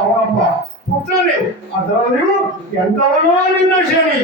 ಅವನಪ್ಪ ಪುತ್ರನೇ, ಅದರಲ್ಲಿಯೂ ಎಂತವನೋ ನಿನ್ನ ಶನಿ.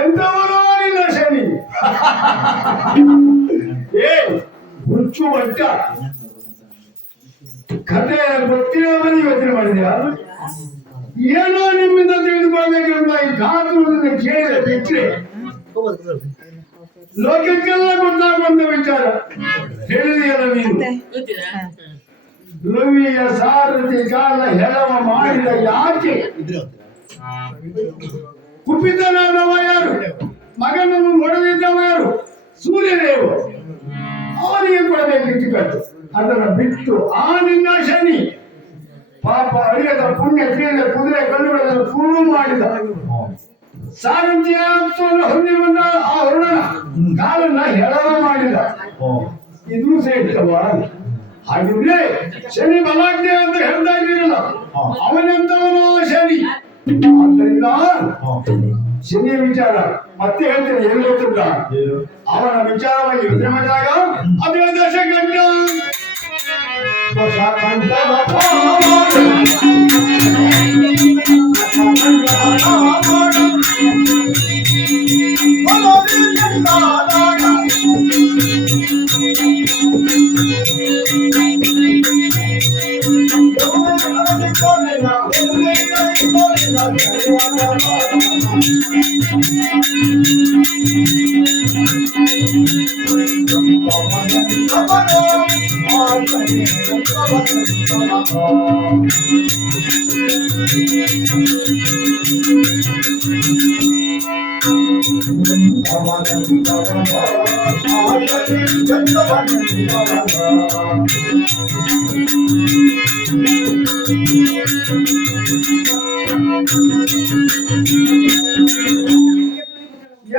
ಎಂತವನೋ ನಿನ್ನ ಶನಿ. ಹುಚ್ಚು ಮಟ್ಟ ಕಥೆ ಗೊತ್ತಿರೋ ಬನ್ನಿ ಯೋಚನೆ ಮಾಡಿದ್ಯಾ? ಏನೋ ನಿಮ್ಮಿಂದ ತಿಳಿದುಕೊಳ್ಬೇಕಂತ ಈ ಕಾತುರದಿಂದ ಕೇಳಿದ ಬಿಟ್ಟರೆ ಲೋಕಕ್ಕೆಲ್ಲ ಗೊತ್ತಾಗುವಂತ ವಿಚಾರ ಹೇಳಿದೆಯಲ್ಲ ನೀನು. ಧ್ರುವಿಯ ಸಾರಥಿ ಕಾಲ ಹೆಳವ ಮಾಡಿದ ಯಾಕೆ? ಕುಪಿತನಾದವ ಯಾರು? ಮಗನನ್ನು ಹೊಡೆದಿದ್ದವ ಯಾರು? ಸೂರ್ಯದೇವ. ಅವನಿಗೆ ಕೊಡಬೇಕಿತ್ತು ಕಟ್ಟು. ಅದನ್ನು ಬಿಟ್ಟು ಆ ನಿನ್ನ ಶನಿ ಪಾಪ ಅಳಿಯದ ಪುಣ್ಯ ಕ್ರಿಯೆ ಕುದುರೆ ಕಣ್ಣುಗಳನ್ನು ಸುಳ್ಳು ಮಾಡಿದ. ಸಾರಥಿಯ ಹೊಂದಿ ಬಂದ ಆ ವರುಣನ ಕಾಲನ್ನ ಹೆಳವ ಮಾಡಿದ. ಇದು ಸೇರ್ತವ. ಹಾಗಿದ್ರೆ ಶನಿ ಬಲಾಗ್ಯ ಅಂತ ಹೇಳ್ತಾ ಇದ್ದೀರಲ್ಲ, ಅವನೆಂತವನೋ ಶನಿ. ಆದ್ದರಿಂದ ಶನಿಯ ವಿಚಾರ ಮತ್ತೆ ಹೇಳ್ತೇನೆ. ಏನು ಗೊತ್ತಿಲ್ಲ, ಅವನ ವಿಚಾರವಾಗಿ ಯೋಚನೆ ಮಾಡಿದಾಗ ಅದೇ ದಶಗಂಟ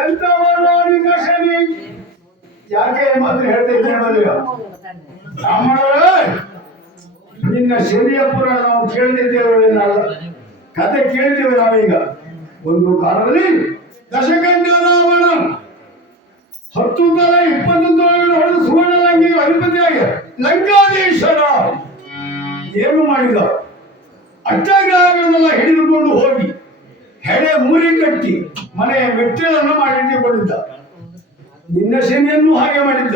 ಎಂತವನು ನಿನ್ನ ಶನಿ ಯಾಕೆ ಮಾತ್ರ ಹೇಳ್ತಾ ಇದ್ದೇವೆ ನಿನ್ನ ಶನಿಯ ಪುರಾಣ ನಾವು ಕೇಳಿದ್ದೇವೆ ಕತೆ ಕೇಳ್ತೇವೆ ನಾವೀಗ. ಒಂದು ಕಾಲದಲ್ಲಿ ದಶಕಂಠ ರಾವಣ 10 ತಲೆ 20 ತಲೆಗಳನ್ನು ಹೊಡೆದು ಸುವರ್ಣ ಲಂಕೆಗೆ ಅಧಿಪತಿಯಾಗಿ ಲಂಕಾಧೀಶ್ವರ ಏನು ಮಾಡಿದ? ಅಷ್ಟಗ್ರಹಗಳನ್ನೆಲ್ಲ ಹಿಡಿದುಕೊಂಡು ಹೋಗಿ ಹೆಡೆ ಮೂರಿ ಕಟ್ಟಿ ಮನೆಯ ಮೆಟ್ಟಿಲನ್ನು ಮಾಡಿಟ್ಟುಕೊಂಡಿದ್ದ. ನಿನ್ನ ಶನಿಯನ್ನು ಹಾಗೆ ಮಾಡಿದ್ದ.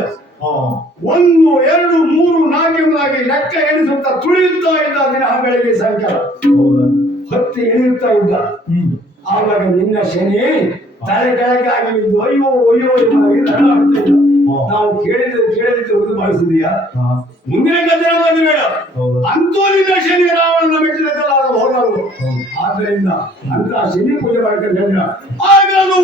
1 2 3 4 ಎಂಬುದಾಗಿ ಲೆಕ್ಕ ಎಣಿಸುತ್ತಾ ತುಳಿಯುತ್ತಾ ಇದ್ದ ದಿನಗಳಿಗೆ ಸಂಖ್ಯೆ ಹೊತ್ತಿ ಇಳಿಯುತ್ತಾ ಇದ್ದ. ಆವಾಗ ನಿನ್ನ ಶನಿ ತಲೆ ಕೆಳಗಾಗಿ ಬಿದ್ದು ಅಯ್ಯೋ ಅಯ್ಯೋ ನಾವು ಕೇಳಿದ್ದು ಒಂದು ಭಾವಿಸಿದೀಯಾ? ಮುಂದಿನ ಕಥೆ ಬೇಡ. ಅಂತೂ ನಿನ್ನ ಶನಿ ರಾವಣನ ಮೆಟ್ಟಿಲಲ್ಲ ಹೋಗಲು. ಆದ್ದರಿಂದ ಅಂತ ಶನಿ ಪೂಜೆ ಮಾಡ್ಕೊಂಡ್ರೆ ಆಗಲು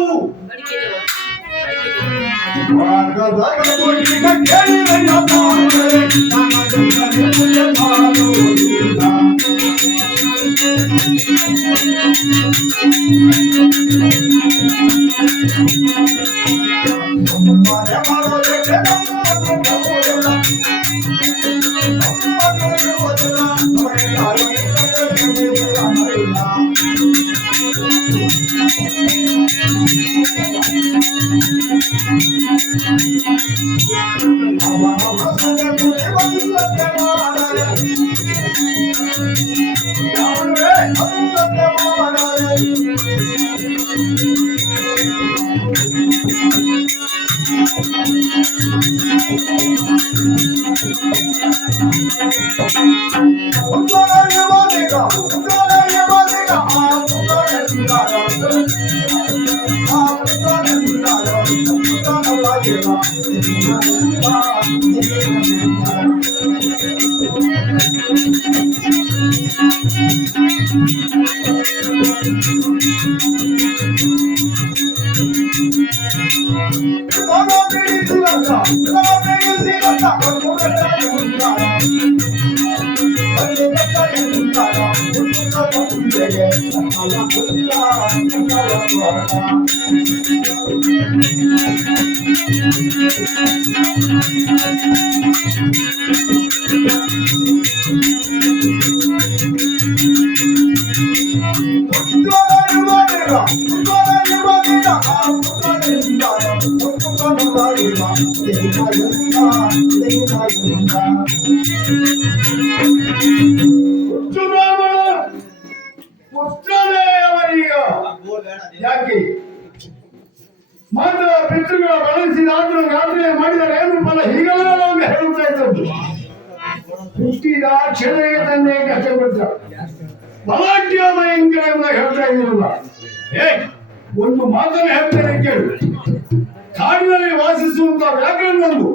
ಯಾಕೆ ಮಾತ್ರ ಪಿತೃಗಳ ಬಳಸಿದ ಯಾತ್ರೆ ಮಾಡಿದರೆ ಏನು ಫಲ? ಹೀಗೆಲ್ಲ ನಮಗೆ ಹೇಳುತ್ತಾ ಇದ್ದದ್ದು. ಹುಟ್ಟಿದ ಕ್ಷಣಕ್ಕೆ ತಂದೆ ಕಷ್ಟಪಟ್ಟ ಬಲಾಢ್ಯ ಭಯಂಕರ ಎಂಬ ಹೇಳ್ತಾ ಇದ್ದಿರಲ್ಲ. ಒಂದು ಮಾತನ್ನು ಹೇಳ್ತೇನೆ ಕೇಳು. ಕಾಡಿನಲ್ಲಿ ವಾಸಿಸುವಂತ ವ್ಯಾಘ್ರನೊಂದು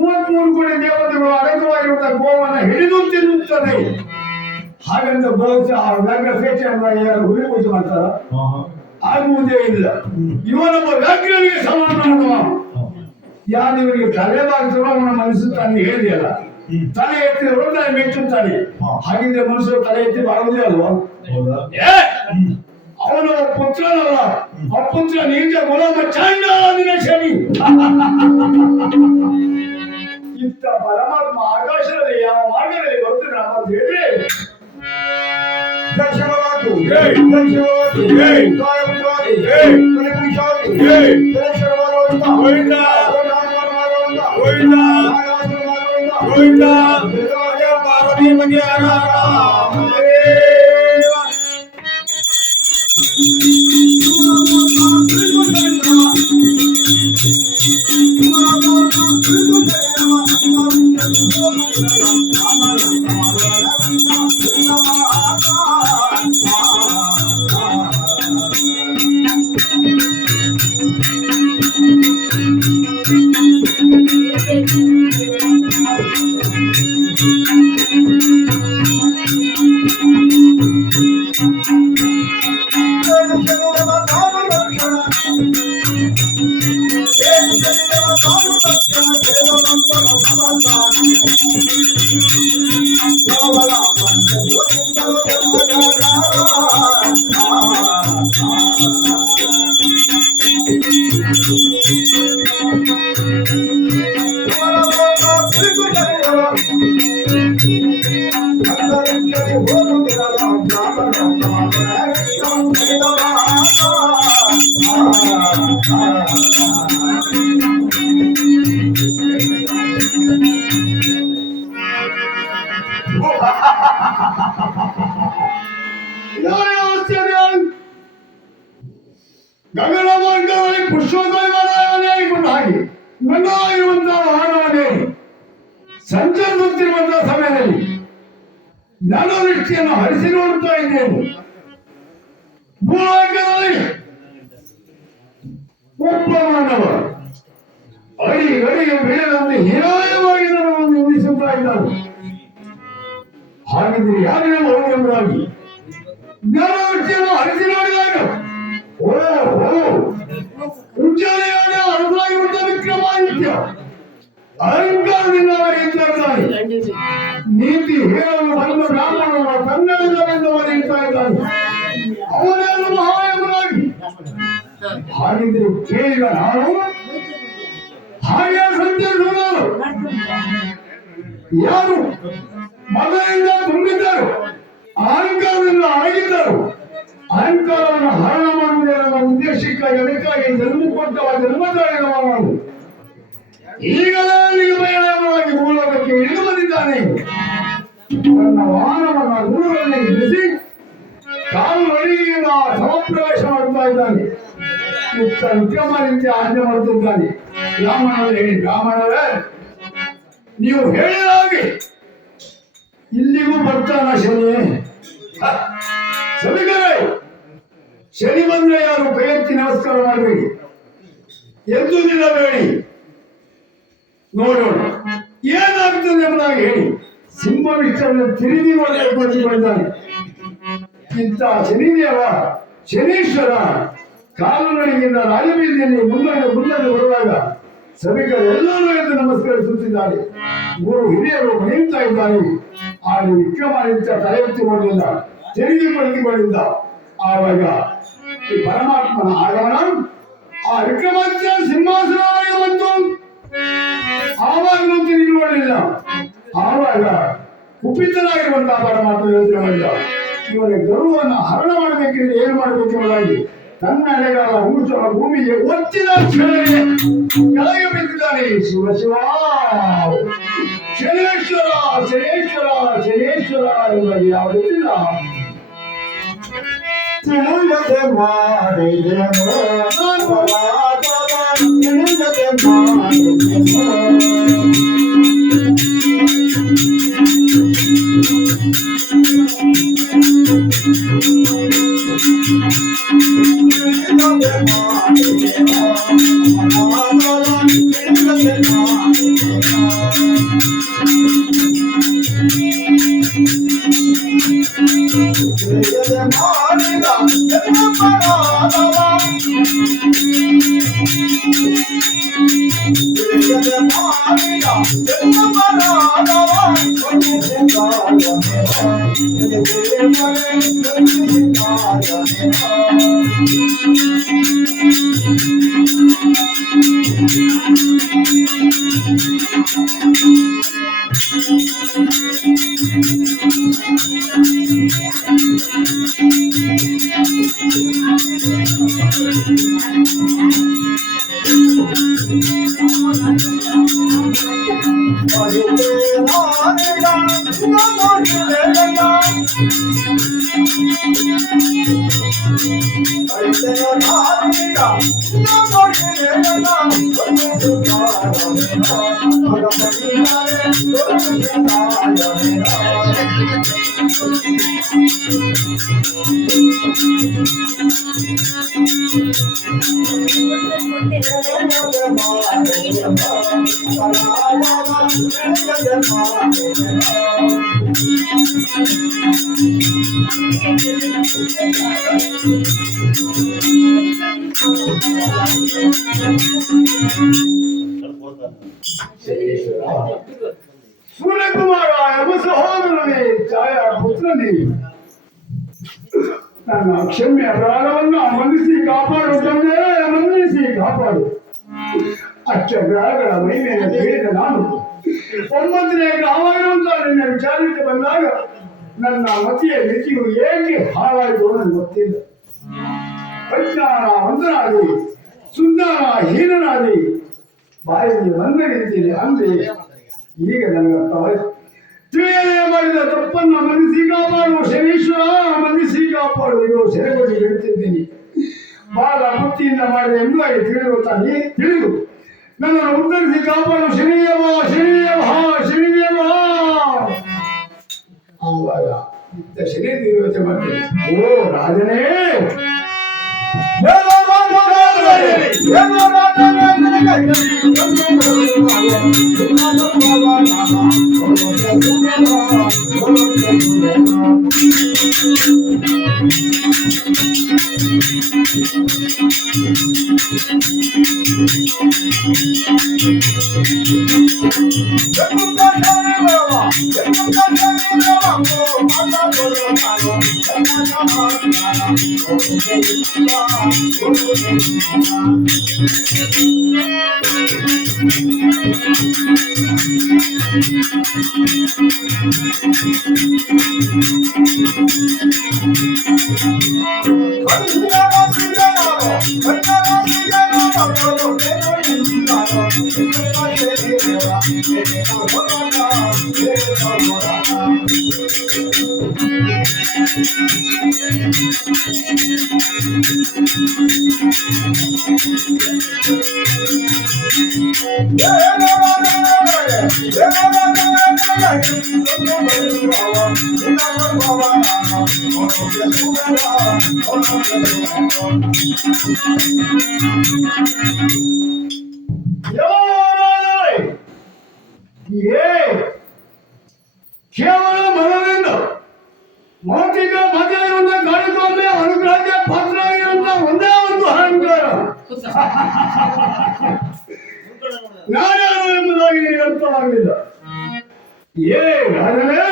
33 ಕೋಟಿ ದೇವತೆಗಳು ಅಡಕವಾಗಿರುವಂತಹ ಗೋವನ್ನು ಹಿಡಿದು ತಿನ್ನುತ್ತದೆ. ಹಾಗಂತ ಬಹುಶಃ ಆ ವ್ಯಾಘ್ರ ಸ್ವೇಚ್ಛೆ ಹುಲಿ ಪೂಜೆ ಮಾಡ್ತಾರ? ಆಗುವುದೇ ಇಲ್ಲ. ಇವನೊಬ್ಬ ವ್ಯಾಘ್ರನಿಗೆ ಸಮಾನ. ಯಾರಿವರಿಗೆ ತಲೆ ಬಾಗಿಸಲು ಅವನ ಮನಸ್ಸುತ್ತಾನೆ ಹೇಳಿದೆಯಲ್ಲ, ತಲೆ ಎತ್ತಿದವರು ತಲೆ ಮೆಚ್ಚುತ್ತಾನೆ. ಹಾಗಿದ್ರೆ ಮನುಷ್ಯರು ತಲೆ ಎತ್ತಿ ಬಾಳುವುದೇ ಅಲ್ವಾ? ಅವನ ಪುತ್ರನಲ್ಲ, ಅಪುತ್ರ ನೀಚ ಗುಲಾಮ ಚಾಂಡಾಲನಿನ ಶನಿ. ಇತ್ತ ಪರಮಾತ್ಮ ಆಕಾಶದಲ್ಲಿ ಯಾವ ಮಾರ್ಗದಲ್ಲಿ ಬರ್ತಾನೆ ಅಂತ ಹೇಳಿದ್ರೆ ಗಗನ ಮಾರ್ಗದಲ್ಲಿ ಪುಷ್ಪೋದಯಗೊಂಡ ಹಾಗೆ ನನ್ನ ಇರುವಂತಹ ವಾಹನವನ್ನೇ ಸಂಚರಿಸುತ್ತಿರುವಂತಹ ಸಮಯದಲ್ಲಿ ಜ್ಞಾನದೃಷ್ಟಿಯನ್ನು ಹರಿಸಿ ನೋಡುತ್ತಾ ಇದ್ದೇನೆ. ಭೂಲೋಕದಲ್ಲಿ ಒಬ್ಬ ಮಾನವ ಅಡಿಗಡಿಗೆ ಬೆಳೆದಂತೆ ಹೀನಾಯವಾಗಿ ನಮ್ಮನ್ನು ನಿಂದಿಸುತ್ತಾ ಇದ್ದಾನೆ. ಹಾಗಿದ್ರೆ ಯಾರಿನ ಮೌನ ಎಂಬುದಾಗಿ ಜ್ಞಾನದೃಷ್ಟಿಯನ್ನು ಹರಿಸಿ ನೋಡಿದಾಗ ಉಜ್ಜಾಲೆಯಾದ ಅರಸಾಗಿರುವಂತ ವಿಕ್ರಮಾದಿತ್ಯ ಅಹಂಕಾರದಿಂದ ಇದ್ದಾನೆ. ನೀತಿ ಹೇಳಲು ಬಂದ ಬ್ರಾಹ್ಮಣನ ಕನ್ನಡದವೆಂದು ಬರೆಯುತ್ತಾ ಇದ್ದಾನೆ. ಅವನನ್ನು ಮಹಾ ಎಂಬುದಾಗಿ ಹಾಗಿದ್ರೆ ಕೇಳಿದ ನಾನು ಹಾಗೆ ಸಂಚರಿಸುವುದು ಯಾರು ಮದದಿಂದ ತುಂಬಿದ್ದರು, ಅಹಂಕಾರದಿಂದ ಅಡಗಿದ್ದರು. ಅಹಂಕಾರವನ್ನು ಹರಣ ಮಾಡುವುದೇ ನಮ್ಮ ಉದ್ದೇಶಕ್ಕಾಗಿ ಅದಕ್ಕಾಗಿ ಜನ್ಮ ಕೊಟ್ಟವ ಜನ್ಮದಾಳಿದವ ನಾನು ಈಗಲೇ ನಿರ್ಭಯವಾಗಿ ಮೂಲಕ್ಕೆ ಇಳಿದು ಬಂದಿದ್ದಾನೆ. ತನ್ನ ವಾಹನವನ್ನು ಗುರುಗಳನ್ನು ನಿಲ್ಲಿಸಿ ಕಾಲು ಅಡಿಯಿಂದ ಸಮಪ್ರವೇಶ ಮಾಡುತ್ತಾ ಇದ್ದಾನೆ. ಇತ್ತ ವಿಕ್ರಮಾದಿತ್ಯ ಆಜ್ಞೆ ಮಾಡುತ್ತಿದ್ದಾನೆ. ಬ್ರಾಹ್ಮಣರೇ ನೀವು ಹೇಳಿದ ಹಾಗೆ ಇಲ್ಲಿಗೂ ಬರ್ತಾನ ಶನಿ. ಸಭಿಕರೇ, ಶನಿ ಬಂದ್ರೆ ಯಾರು ಕೈ ಎತ್ತಿ ನಮಸ್ಕಾರ ಮಾಡಬೇಡಿ, ಎದ್ದು ನಿಲ್ಲಬೇಡಿ, ನೋಡೋಣ ಏನಾಗ್ತದೆ ಎಂಬುದಾಗಿ ಹೇಳಿ ಸಿಂಹವಿಷ್ಟನ್ನು ತಿರುಗಿ ಮಾಡಿದ್ದಾನೆ. ಇಂಥ ಶನಿದೇವ ಶನೀಶ್ವರ ಕಾಲುಗಳಿಂದ ರಾಜಬೀದಿಯಲ್ಲಿ ಮುಂದೆ ಬರುವಾಗ ಸಭಿಕರೆಲ್ಲರೂ ಎದ್ದು ನಮಸ್ಕರಿಸುತ್ತಿದ್ದಾರೆ. ಮೂರು ಹಿರಿಯರು ಮನೆಯುತ್ತಾ ಇದ್ದಾರೆ. ಆಗ ವಿಕ್ರಮಾದಿತ್ಯ ತಲೆ ಎತ್ತಿಕೊಂಡಿಲ್ಲ, ತಿರುಗಿ ಪಡೆದುಕೊಂಡಿದ್ದ. ಆವಾಗ ಈ ಪರಮಾತ್ಮನ ಆಗಮನ ಆ ವಿಕ್ರಮಾದಿತ್ಯ ಸಿಂಹಾಸನವಾಗಿ ಬಂತು. ಆವಾಗಲೂ ತಿರುಗಿಕೊಳ್ಳಿಲ್ಲ. ಆವಾಗ ಕುಪಿತನಾಗಿರುವಂತಹ ಪರಮಾತ್ಮ ಯೋಚನೆ ಮಾಡಿದ, ಇವನ ಗರುವನ್ನು ಹರಣ ಮಾಡಬೇಕಿದ್ರೆ ಏನು ಮಾಡಬೇಕೆಂಬುದಾಗಿ ತನ್ನ ಎಳೆಗಾಲ ಉಂಟು ಭೂಮಿಗೆ ಒತ್ತಿದ ಕೆಳಗೆ ಬಿದ್ದಿದ್ದಾನೆ. ಶಿವ ಶಿವ ಶನೇಶ್ವರ ಶನೇಶ್ವರ ಶನೇಶ್ವರ ಎಂಬುದಾಗಿ ಯಾವ ರೀತಿಲ್ಲ ತಿಳಿಯದೆ ಮಾಡಿದೆನು ತಿಳಿಯದೆ ಮಾಡಿದೆನು. ಸೂರ್ಯಕುಮಾರ ಎಂಬ ಸಹೋದರನೇ ಛಾಯಾ ಪುತ್ರನೇ, ನನ್ನ ಕ್ಷಮ್ಯ ಪ್ರಾಣವನ್ನು ಮನ್ನಿಸಿ ಕಾಪಾಡು ತಂದೆ, ಮನ್ನಿಸಿ ಕಾಪಾಡು. ಅಷ್ಟಗ್ರಹಗಳ ಮಹಿಮೆಯನ್ನು ಕೇಳಿದ ನಾನು 9ನೇ ಗ್ರಾಮವಿರುವಂತಹ ನಿನ್ನ ವಿಚಾರಕ್ಕೆ ಬಂದಾಗ ನನ್ನ ಮತಿಯ ಮಿತಿಯು ಏಕೆ ಹಾಳಾಯಿತು ನನಗೆ ಗೊತ್ತಿಲ್ಲ. ಅಜ್ಞಾನ ವಂದನಾದಿ, ಸುಜ್ಞಾನ ಹೀನನಾದಿ, ಬಾಯಿಗೆ ಬಂದ ರೀತಿಯಲ್ಲಿ ಅಂದ್ರೆ ಈಗ ನನಗೆ ಅರ್ಥವಾಯಿತು. ತಿಳಿಯಲೇ ಮಾಡಿದ ತಪ್ಪನ್ನು ಮನಸ್ಸಿ ಕಾಪಾಡುವ ಶನೀಶ್ವರ, ಮನಸ್ಸಿ ಕಾಪಾಡುವ ಸೆರೆಗೊಳ್ಳಿ ಹೇಳ್ತಿದ್ದೀನಿ. ಬಾಲ ಬುದ್ಧಿಯಿಂದ ಮಾಡಿದ ಎಂಬುದಾಗಿ ತಿಳಿಯುತ್ತಾನೆ. ತಿಳಿದು ನನ್ನನ್ನು ಉತ್ತರಿಸಿ ಕಾಪಾಡು ಶನಿಯವ ಶನಿಯವ ಶನಿಯವ. ಆವಾಗ ಇದ್ದ ಶನಿ ಯೋಚನೆ ಮಾಡ್ತೇನೆ. ಓ ರಾಜನೇ, ಕೇವಲ ಮನದಿಂದ ಮೌಖಿಕ ಮತದಿಂದ ಗಾಳಿಕೊಂಡೆ ಅನುಗ್ರಹಕ್ಕೆ ಪಾತ್ರವಾಗಿರುವಂತ ಒಂದೇ ಒಂದು ಅಹಂಕಾರ ನಾನ್ಯಾರು ಎಂಬುದಾಗಿ ನಿನಗೆ ಅರ್ಥವಾಗಲಿಲ್ಲ. ರಾಜನೇ,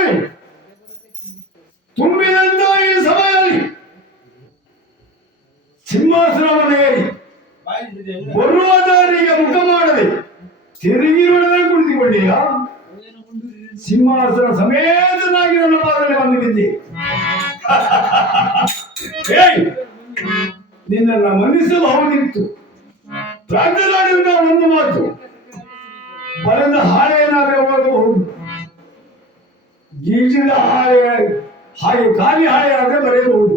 ತುಂಬಿದಂತ ಈ ಸಭೆಯಲ್ಲಿ ಸಿಂಹಾಸನವನ್ನೇರಿ ಬರುವ ದಾರಿಗೆ ಮುಖ ಮಾಡದೆ ತಿರುಗಿ ನೋಡದೆ ಕುಳಿತುಕೊಳ್ಳೀಯ. ಸಿಂಹಾಸನ ಸಮೇತನಾಗಿ ನನ್ನ ಪಾದದಲ್ಲಿ ಬಂದು ಬಿದ್ದಿ. ನಿನ್ನನ್ನು ಮನ್ನಿಸಬಹುದಿತ್ತು. ಪ್ರಾರ್ಥನಾಡಿದ ಒಂದು ಮಾತು, ಬರೆದ ಹಾಳೆಯನ್ನಾದ್ರೆ ಓದಬಹುದು, ಗೀಜಿದ ಹಾಳೆ ಹಾಗೆ ಖಾಲಿ ಹಾಳೆ ಆದ್ರೆ ಬರೆಯಬಹುದು.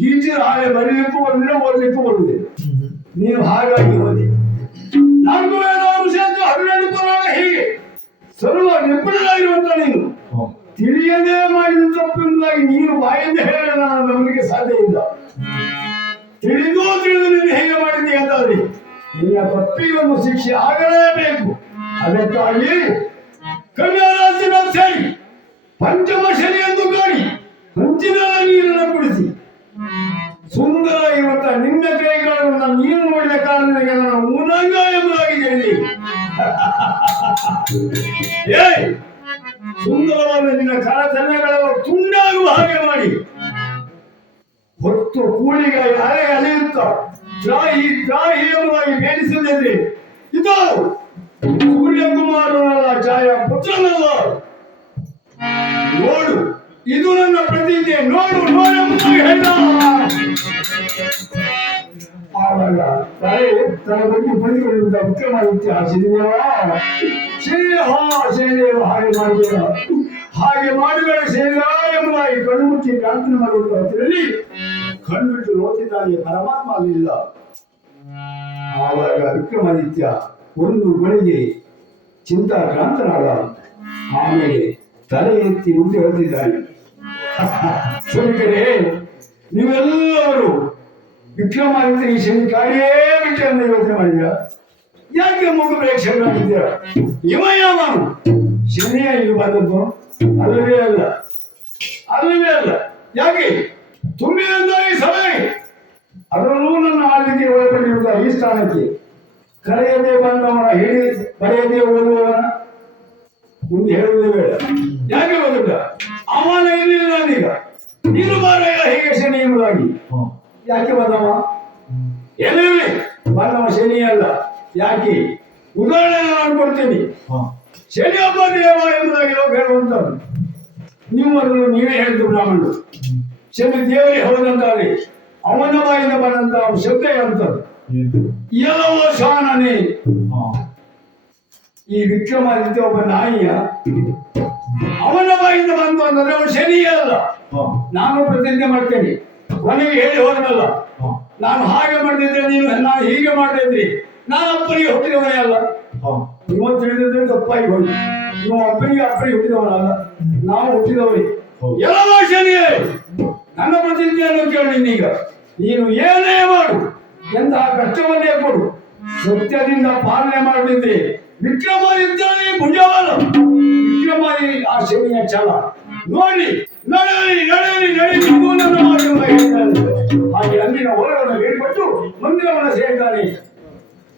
ಗೀಜಿದ ಹಾಳೆ ಬರೀಲಿಕ್ಕೂ ಬರುದಿಲ್ಲ, ಓದಲಿಕ್ಕೂ ಬರುವುದಿಲ್ಲ. ನೀವು ಹಾಗಾಗಿ ಓದಿ. 4 ವೇದಾಂಶ 12 ಪುರಾಣ ಹೀಗೆ ಸರ್ವ ನಿಪುಣರಾಗಿರುವಂತ ನೀನು ತಿಳಿಯದೇ ಮಾಡಿದ ತಪ್ಪೆಂಬುದಾಗಿ ನೀನು ಬಾಯಿಂದ ಹೇಳಲು ನಾನು ನಂಬಲಿಕ್ಕೆ ಸಾಧ್ಯ ಇಲ್ಲ. ತಿಳಿದು ನೀನು ಹೇಗೆ ಮಾಡಿದ್ದೀಯ ಅಂತಾದ್ರೆ ನಿನ್ನ ತಪ್ಪಿಗೊಂದು ಶಿಕ್ಷೆ ಆಗಲೇಬೇಕು. ಅದಕ್ಕಾಗಿ ಕನ್ಯಾರಾಶಿನ ಸೇರಿ ಪಂಚಮ ಶನಿ ಎಂದು ಕಾಣಿ ಹಂಚಿನ ನೀರನ್ನು ಕುಡಿಸಿ ಸುಂದರ ಇವತ್ತ ನಿನ್ನ ಕೈಗಳನ್ನು ನೀನು ನೋಡಿದ ಕಾರಣಕ್ಕೆ ನಾನು ಮೂನಾಂಗ ಎಂಬುದಾಗಿ ಹೇಳಿ ಸುಂದರವಾದ ನಿನ್ನ ಕರಚನೆಗಳೆಲ್ಲ ತುಂಡಾಗುವ ಹಾಗೆ ಮಾಡಿ ಹೊತ್ತು ಕೂಳಿಗೆ ಅಲೆ ಅಲೆಯುತ್ತ ತ್ರಾಹಿ ತ್ರಾಹಿ ಎಂಬುದಾಗಿ ಬೇಡಿಸದಿದ್ರೆ ಇದು ಸೂರ್ಯಕುಮಾರನಲ್ಲ, ಛಾಯಾ ಪುತ್ರನಲ್ಲ. ನೋಡು, ಇದು ನನ್ನ ಪ್ರತಿಜ್ಞೆ. ನೋಡು ನೋಡೆಂಬುದಾಗಿ ಹೇಳ. ಆವಾಗ ತನ್ನ ಬಗ್ಗೆ ಬರೆದುಕೊಳ್ಳುವಂತ ವಿಕ್ರಮಾದಿತ್ಯ ಶನಿದೇವ ಹಾಗೆ ಮಾಡಬೇಡ, ಹಾಗೆ ಮಾಡಬೇಡ ಶನಿದೇವ ಎಂಬುದಾಗಿ ಕಣ್ಣು ಮುಚ್ಚಿ ಪ್ರಾರ್ಥನೆ ಮಾಡುವಂತ ಹೊತ್ತಿನಲ್ಲಿ ಕಣ್ಬಿಟ್ಟು ನೋಡ್ತಿದ್ದಾನೆ ಪರಮಾತ್ಮ ಅಲ್ಲಿಲ್ಲ. ಆವಾಗ ವಿಕ್ರಮಾದಿತ್ಯ ಒಂದು ಗಳಿಗೆ ಚಿಂತಾಕ್ರಾಂತನಾದ. ಆಮೇಲೆ ತಲೆ ಎತ್ತಿ ಮುಂದೆ ಹೊರಟಿದ್ದಾನೆ. ಸಭಿಕರೇ, ನೀವೆಲ್ಲರೂ ವಿಕ್ರಮಾದಿತ್ಯ ಈ ಶನಿ ಕಾಡಿಯೇ ಬಿಟ್ಟು ಅಂತ ಯೋಚನೆ ಮಾಡಿದ್ದೀರಾ? ಯಾಕೆ ಮೂಗು ಪ್ರೇಕ್ಷೆ ಮಾಡಿದ್ದೀರ? ಇವನು ಶನಿಯ ಇಲ್ಲಿ ಬಂದದ್ದು ಅಲ್ಲವೇ ಅಲ್ಲ, ಅಲ್ಲವೇ ಅಲ್ಲ. ಯಾಕೆ ತುಂಬಿದಂತ ಈ ಸಭೆ, ಅದರಲ್ಲೂ ನನ್ನ ಆಳ್ವಿಕೆ ಒಳಪಟ್ಟಿರುತ್ತ ಈ ಸ್ಥಾನಕ್ಕೆ ಕರೆಯದೆ ಬಂದವನ ಹೇಳಿ ಬರೆಯದೆ ಓದುವವನ ಮುಂದೆ ಹೇಳುವುದೇ ಬೇಡ. ಯಾಕೆ ಬಂದ ಅವನ ಇಲ್ಲಿ ನಾನೀಗ ನೀನು ಬಾರಯ್ಯ ಹೇಗೆ ಶನಿ ಎಂಬುದಾಗಿ ಯಾಕೆ ಬಂದವ? ಎಲ್ಲಿ ಬಂದವ ಶನಿ ಅಲ್ಲ. ಯಾಕೆ? ಉದಾಹರಣೆ ನಾನು ಕೊಡ್ತೀನಿ. ಶನಿ ಹಬ್ಬ ದೇವ ಎಂಬುದಾಗಿ ಹೇಳುವಂತ ನೀವು ಅದನ್ನು ನೀವೇ ಹೇಳಿದ್ದು ಬ್ರಾಹ್ಮಣರು. ಶನಿ ದೇವರಿಗೆ ಹೌದಂತಾಗಲಿ ಅವನ ಬಾಯಿಂದ ಬಂದಂತ ಶಬ್ದ ಅಂತದ್ದು ಎಲ್ಲವೋ ಶಾನನೇ. ಈ ವಿಕ್ರಮಾದಿತ್ಯ ಒಬ್ಬ ನಾಯಿಯ ಅವನ ಬಾಯಿಂದ ಬಂತು ಅಂತಂದ್ರೆ ಅವನು ಶನಿಯೇ ಅಲ್ಲ. ನಾನು ಪ್ರತಿಜ್ಞೆ ಮಾಡ್ತೇನೆ, ಕೊನೆಗೆ ಹೇಳಿ ಹೋದನಲ್ಲ, ನಾನು ಹಾಗೆ ಮಾಡಿದ್ರೆ ನೀವು ನಾನು ಹೀಗೆ ಮಾಡಿದ್ರಿ, ನಾನು ಅಪ್ಪನಿಗೆ ಹುಟ್ಟಿದವನೇ ಅಲ್ಲ. ನೀವು ತಿಳಿದಿದ್ರೆ ತಪ್ಪಾಗಿ ಹೋಗಿ, ನೀವು ಅಪ್ಪನಿಗೆ ಹುಟ್ಟಿದವನಲ್ಲ, ನಾವು ಹುಟ್ಟಿದವರೇ. ಎಲ್ಲ ಶನಿಯೇ, ನನ್ನ ಪ್ರತಿಜ್ಞೆಯನ್ನು ಕೇಳಿ. ನೀನೀಗ ನೀನು ಏನೇ ಮಾಡು, ಎಂತಹ ಕಷ್ಟವನ್ನೇ ಕೊಡು, ಸತ್ಯದಿಂದ ಪಾಲನೆ ಮಾಡದಿದ್ರೆ ವಿಕ್ರಮಾದಿತ್ಯನೇ ಭುಜಬಲ, ವಿಕ್ರಮಾದಿ ಆ ಶನಿಯ ಛಲ ನೋಡಿ ನಡೆಯಲಿ ನಡೆಯಲಿ ನಡೆಯಲಿ ಹಾಗೆ ಅಂದಿನ ಹೊರವನ್ನು ಬೇರ್ಪಟ್ಟು ಮಂದಿರವನ್ನು ಸೇರಿದ್ದಾನೆ.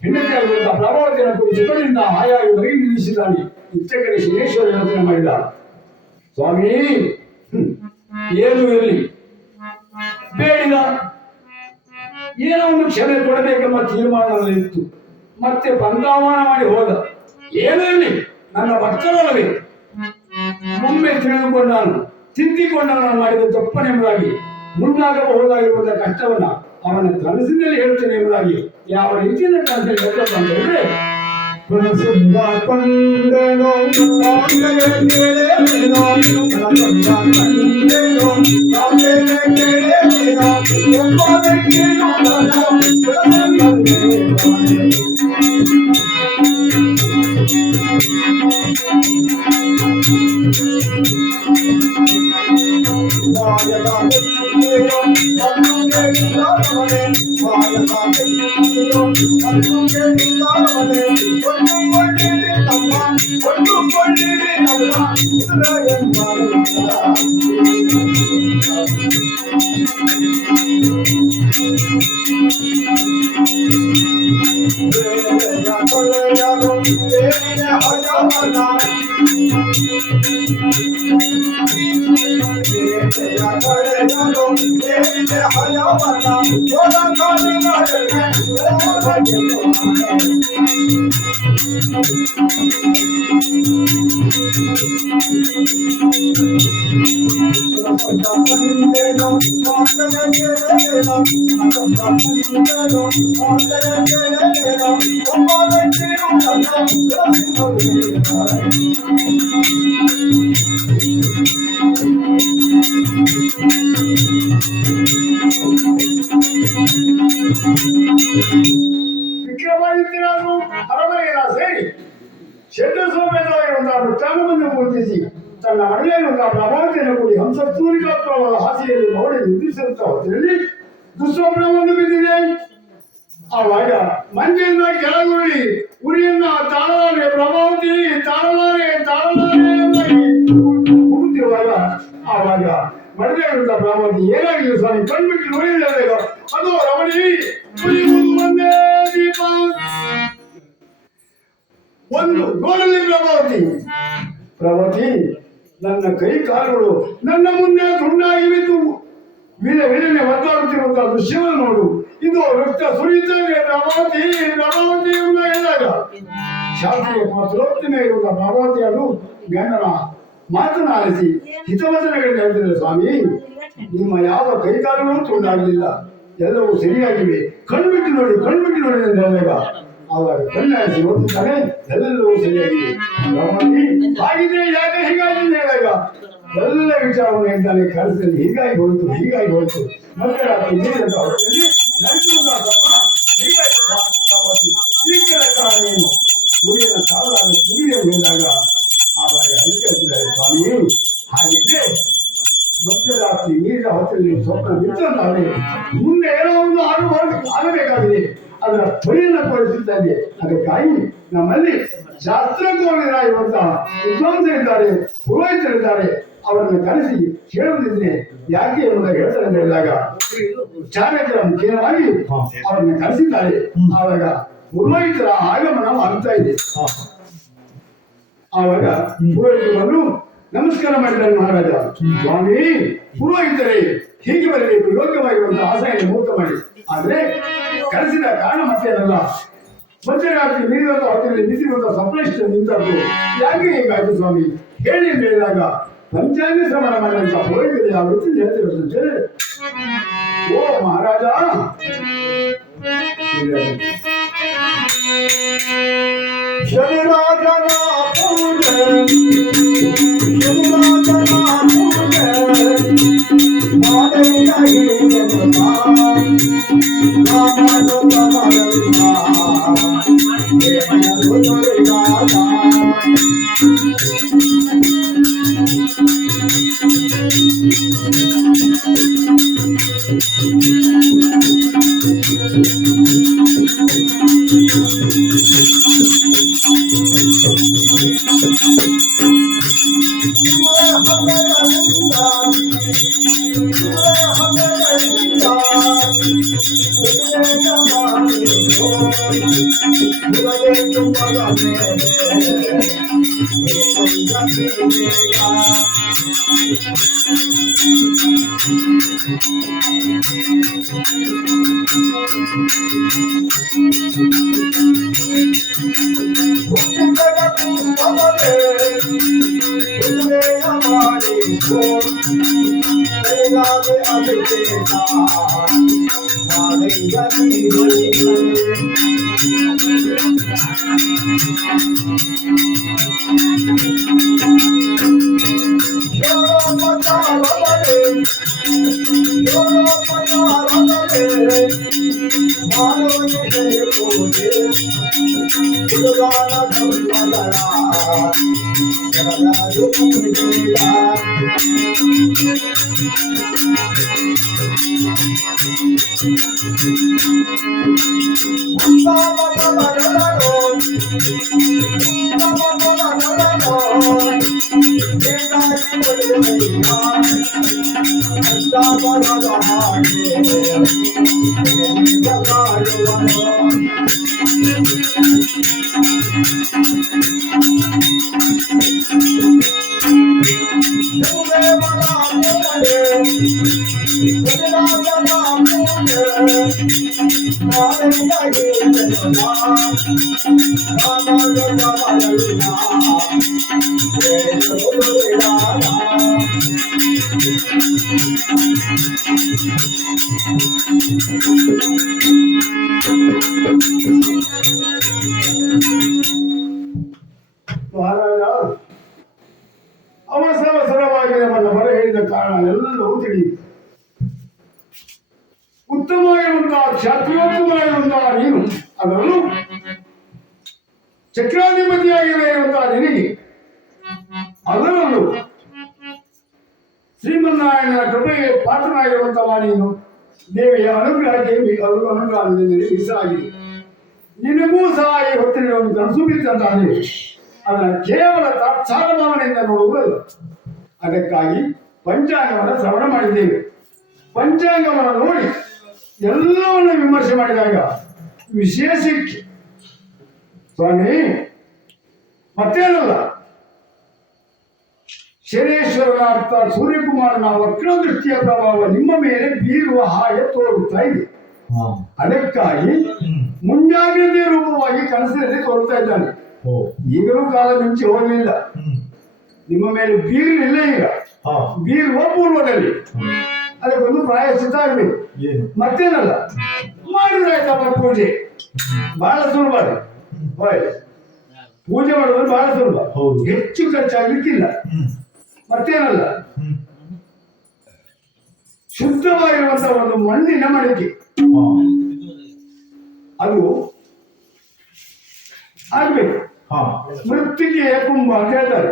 ಹೆಂಡತಿಯಾಗುವಂತಹ ಪ್ರಭಾವತಿಯನ್ನು ಕುರಿತು ಚಿತ್ರದಿಂದ ಹಾಯಾಗಿ ಹೊರಗೆ ನಿಲ್ಲಿಸಿದ್ದಾನೆ. ಇತ್ತ ಕಡೆ ಶನೇಶ್ವರ ಯೋಚನೆ ಮಾಡಿದ, ಸ್ವಾಮಿ ಏನು ಇರಲಿ ಬೇಡಿದ, ಏನೋ ಒಂದು ಕ್ಷಮೆ ಕೊಡಬೇಕೆಂಬ ತೀರ್ಮಾನದಲ್ಲಿತ್ತು. ಮತ್ತೆ ಬಂದಾವನ ಮಾಡಿ ಹೋದ. ಏನೂ ಇರಲಿ, ನನ್ನ ಭಕ್ತರಲ್ಲವೇ ಒಮ್ಮೆ ತಿಳಿದುಕೊಂಡಾನು, ತಿದ್ದಿಕೊಂಡಾನು ಮಾಡಿದ ತಪ್ಪನೆಂಬುದಾಗಿ, ಮುಂದಾಗಬಹುದಾಗಿರುವಂತಹ ಕಷ್ಟವನ್ನ ಅವನ ಕನಸಿನಲ್ಲಿ ಹೇಳ್ತೇನೆ ಎಂಬುದಾಗಿ ಯಾವ ರೀತಿಯಿಂದ ಕನಸಲ್ಲಿ ಹೇಳ್ತಪ್ಪ ಅಂತ ಹೇಳಿದ್ರೆ, ವಿಕ್ರಮಾದಿತ್ಯನಾದರೂ ಅರಮನೆಯ ಸೇರಿ ಶೆಟ್ಟ ಸೋಮೇತವಾಗಿರುವಂತಹ ವೃತ್ತಾನವನ್ನು ಮೂರ್ತಿಸಿ ತನ್ನ ಮನೆಯಲ್ಲಿರುವಂತಹ ಪ್ರಭಾವತೆಯನ್ನು ಕೂಡಿ ಹಂಸಸ್ತೂರಿಕಾತ್ಮವಾದ ಹಾಸಿಗೆಯಲ್ಲಿ ನೋಡಿ ನಿಂದಿಸಿರುತ್ತಾ ಹೊತ್ತಿನಲ್ಲಿ ದುಸ್ವಪ್ನವನ್ನು ಬಿದ್ದಿದೆ. ಆವಾಗ ಮಂಜೆಯಿಂದ ಕೆಳಗುರುಳಿ ಉರಿಯನ್ನ ತಾಳಲಾರೆ ಪ್ರಭಾವತಿ ತಾಳಲಾರೆ ಕೂಗುತ್ತಿರುವಾಗ ಆವಾಗ ಮಡದಿರುವಂತಹ ಪ್ರಭಾವತಿ ಏನಾಗಿದೆ ಸ್ವಾಮಿ, ಕಣ್ಬಿಟ್ಟು ನೋಡಿದಾಗ ಅದು ರಮಣಿ ಒಂದೇ ದೀಪ ಒಂದು ನೋಡಲಿ ಪ್ರಭಾವತಿ ನನ್ನ ಕೈ ಕಾಲುಗಳು ನನ್ನ ಮುಂದೆ ತುಂಡಾಗಿ ಬಿದ್ದು ವಿಲನೆ ಒದ್ದಾಡುತ್ತಿರುವಂತಹ ದೃಶ್ಯವನ್ನು ನೋಡು. ಇದು ರಕ್ತ ಸುರಿಯುತ್ತದೆ ಪ್ರಭಾವತಿ ಎಂದಾಗ ಶಾಸ್ತ್ರೀಯ ಮಾತೃತ್ವಮೇ ಇರುವಂತಹ ಪ್ರಭಾವತಿ ಅದು ಗಂಡನ ಮಾತನಾಡಿಸಿ ಹಿತವಚನಗಳಿಂದ ಹೇಳ್ತಿದ್ದಾರೆ, ಸ್ವಾಮಿ ನಿಮ್ಮ ಯಾವ ಕೈಕಾಲುಗಳು ತುಂಡಾಗಲಿಲ್ಲ, ಎಲ್ಲವೂ ಸರಿಯಾಗಿವೆ, ಕಣ್ಬಿಟ್ಟು ನೋಡಿ ಅಂತ ಹೇಳಿದಾಗ ಆವಾಗ ಕಣ್ಣಾಡಿಸಿ ನೋಡ್ತಿದ್ದಾನೆ, ಎಲ್ಲವೂ ಸರಿಯಾಗಿದೆ. ಹಾಗಿದ್ರೆ ಯಾಕೆ ಹೀಗಾಗಿ ಹೇಳಿದಾಗ ಎಲ್ಲ ವಿಚಾರವನ್ನು ಹೇಳ್ತಾನೆ. ಕನಸಲ್ಲಿ ಹೀಗಾಗಿ ಹೋಯಿತು ಮತ್ತೆ ರಾತ್ರಿ ನೀರಂತ ಹೊರಟಲ್ಲಿ ಕಾರಣವೇನು ಗುರಿಯ ಕಾಲ ಕುಡಿಯ ಹೇಳಿದಾಗ ಆವಾಗ ಹೇಳ್ತಿದ್ದಾರೆ, ಸ್ವಾಮಿ ಹಾಗಿದ್ರೆ ಮಧ್ಯರಾತ್ರಿ ನೀರಿನ ಹೊತ್ತಲ್ಲಿ ಸ್ವಪ್ನ ಬಿತ್ತಂತಾದ್ರೆ ಮುಂದೆ ಏನೋ ಒಂದು ಆಗಬೇಕಾಗಿದೆ, ಅದರ ಬಳಿಯನ್ನು ತೋರಿಸುತ್ತಾ ಇದೆ. ಅದಕ್ಕಾಗಿ ನಮ್ಮಲ್ಲಿ ಶಾಸ್ತ್ರಜ್ಞರಾಗಿರುವಂತಹ ವಿದ್ವಾಂಸರಿದ್ದಾರೆ, ಪುರೋಹಿತರಿದ್ದಾರೆ, ಅವರನ್ನು ಕರೆಸಿ ಕೇಳುವುದಿದ್ರೆ ಯಾಕೆ ಎಂಬುದಾಗಿ ಹೇಳ್ತಾರೆ ಅಂತ ಹೇಳಿದಾಗ ಚಾಣಕ್ಯರ ಮುಖೇನವಾಗಿ ಅವರನ್ನು ಕರೆಸಿದ್ದಾರೆ. ಆವಾಗ ಪುರೋಹಿತರ ಆಗಮನ ಆಗ್ತಾ ಇದೆ. ಆವಾಗ ಪುರೋಹಿತರು ಬಂದು ನಮಸ್ಕಾರ ಮಾಡಿದ್ದಾರೆ. ಮಹಾರಾಜ, ಸ್ವಾಮಿ ಪುರೋಹಿತರೇ ಹೀಗೆ ಬರಬೇಕು, ಯೋಗ್ಯವಾಗಿರುವಂತಹ ಆಸೆಯನ್ನು ಮುಕ್ತ ಮಾಡಿ. ಆದ್ರೆ ಕರೆಸಿದ ಕಾರಣ ಮತ್ತೇನಲ್ಲ, ಮಧ್ಯರಾತ್ರಿ ನೀರಿರುವಂತಹ ಹೊತ್ತಿನಲ್ಲಿ ನಿಂತಿರುವಂತಹ ಸಪ್ರೇಷನ್ ನಿಂತದ್ದು ಯಾಕೆ ಹೀಗಾಯ್ತು ಸ್ವಾಮಿ ಹೇಳಿ ಅಂತ ಹೇಳಿದಾಗ ಪಂಚಾಂಗ ಶ್ರವಣ ಮಾಡಿದಂತ ಹೋಗಿದ್ರೆ ಯಾವ ರೀತಿ ಹೇಳ್ತಿರೋದಂತೆ. ಓ ಮಹಾರಾಜ, ಶನಿರಾಜನ ಪೂಜೆ, ಶನಿರಾಜನ ಪೂಜೆ ಅವಸರವಾಗಿ ನಮ್ಮನ್ನು ಹೊರ ಹೇಳಿದ ಕಾರಣ ಎಲ್ಲವೂ ತಿಳಿಯಿತು. ಉತ್ತಮವಾಗಿರುವಂತಹ ಕ್ಷತ್ರಿಯೋತ್ತಮವಾಗಿರುವಂತಹ ನೀನು, ಅದರಲ್ಲೂ ಚಕ್ರಾಧಿಪತಿಯಾಗಿದೆ ಇರುವಂತಹ ನಿನಗೆ, ಅದರಲ್ಲೂ ಶ್ರೀಮನ್ನಾರಾಯಣನ ಕೃಪೆಗೆ ಪಾತ್ರನಾಗಿರುವಂತಹ ನೀನು ದೇವಿಯ ಅನುಗ್ರಹಕ್ಕೆ ಅನುಗ್ರಹದಿಂದ ಮೀಸಲಾಗಿದೆ. ನಿನಗೂ ಸಹ ಈ ಹೊತ್ತಿನ ಒಂದು ಕನಸು ಬಿತ್ತಂತಾದರೆ ಅದನ್ನು ಕೇವಲ ತಾತ್ಸಾರ ಭಾವನೆಯಿಂದ ನೋಡುವುದಲ್ಲ. ಅದಕ್ಕಾಗಿ ಪಂಚಾಂಗವನ್ನು ಶ್ರವಣ ಮಾಡಿದ್ದೇವೆ. ಪಂಚಾಂಗವನ್ನು ನೋಡಿ ಎಲ್ಲವನ್ನು ವಿಮರ್ಶೆ ಮಾಡಿದಾಗ ವಿಶೇಷಕ್ಕೆ ಸ್ವಾಮಿ ಮತ್ತೇನಲ್ಲ, ಶನೇಶ್ವರನ ಅರ್ಥ ಸೂರ್ಯಕುಮಾರನ ವಕ್ರದೃಷ್ಟಿಯ ಪ್ರಭಾವ ನಿಮ್ಮ ಮೇಲೆ ಬೀರುವ ಹಾಗೆ ತೋರುತ್ತಾ ಇದೆ. ಅದಕ್ಕಾಗಿ ಮುಂಜಾಗ್ರತೆ ರೂಪವಾಗಿ ಕನಸಿನಲ್ಲಿ ತೋರುತ್ತಾ ಇದ್ದಾನೆ. ಈಗಲೂ ಕಾಲ ಮಿಂಚಿ ಹೋಗಲಿಲ್ಲ, ನಿಮ್ಮ ಮೇಲೆ ಬೀರಲಿಲ್ಲ. ಈಗ ಬೀರುವ ಪೂರ್ವದಲ್ಲಿ ಅದಕ್ಕೊಂದು ಪ್ರಾಯಶ್ಚಿತ್ತ ಆಗಬೇಕು. ಮತ್ತೇನಲ್ಲ, ಮಾಡಿದ್ರಾಯ್ತಪ್ಪ ಪೂಜೆ. ಬಹಳ ಸುಲಭ. ಪೂಜೆ ಮಾಡೋದು ಬಹಳ ಸುಲಭ, ಹೆಚ್ಚು ಖರ್ಚಾಗ್ಲಿಕ್ಕಿಲ್ಲ. ಮತ್ತೇನಲ್ಲ, ಶುದ್ಧವಾಗಿರುವಂತಹ ಒಂದು ಮಣ್ಣಿನ ಮಡಿಕೆ ಅದು ಆಗ್ಬೇಕು. ಮೃತ್ತಿಗೆಯ ಕುಂಭ ಅಂತ ಹೇಳ್ತಾರೆ.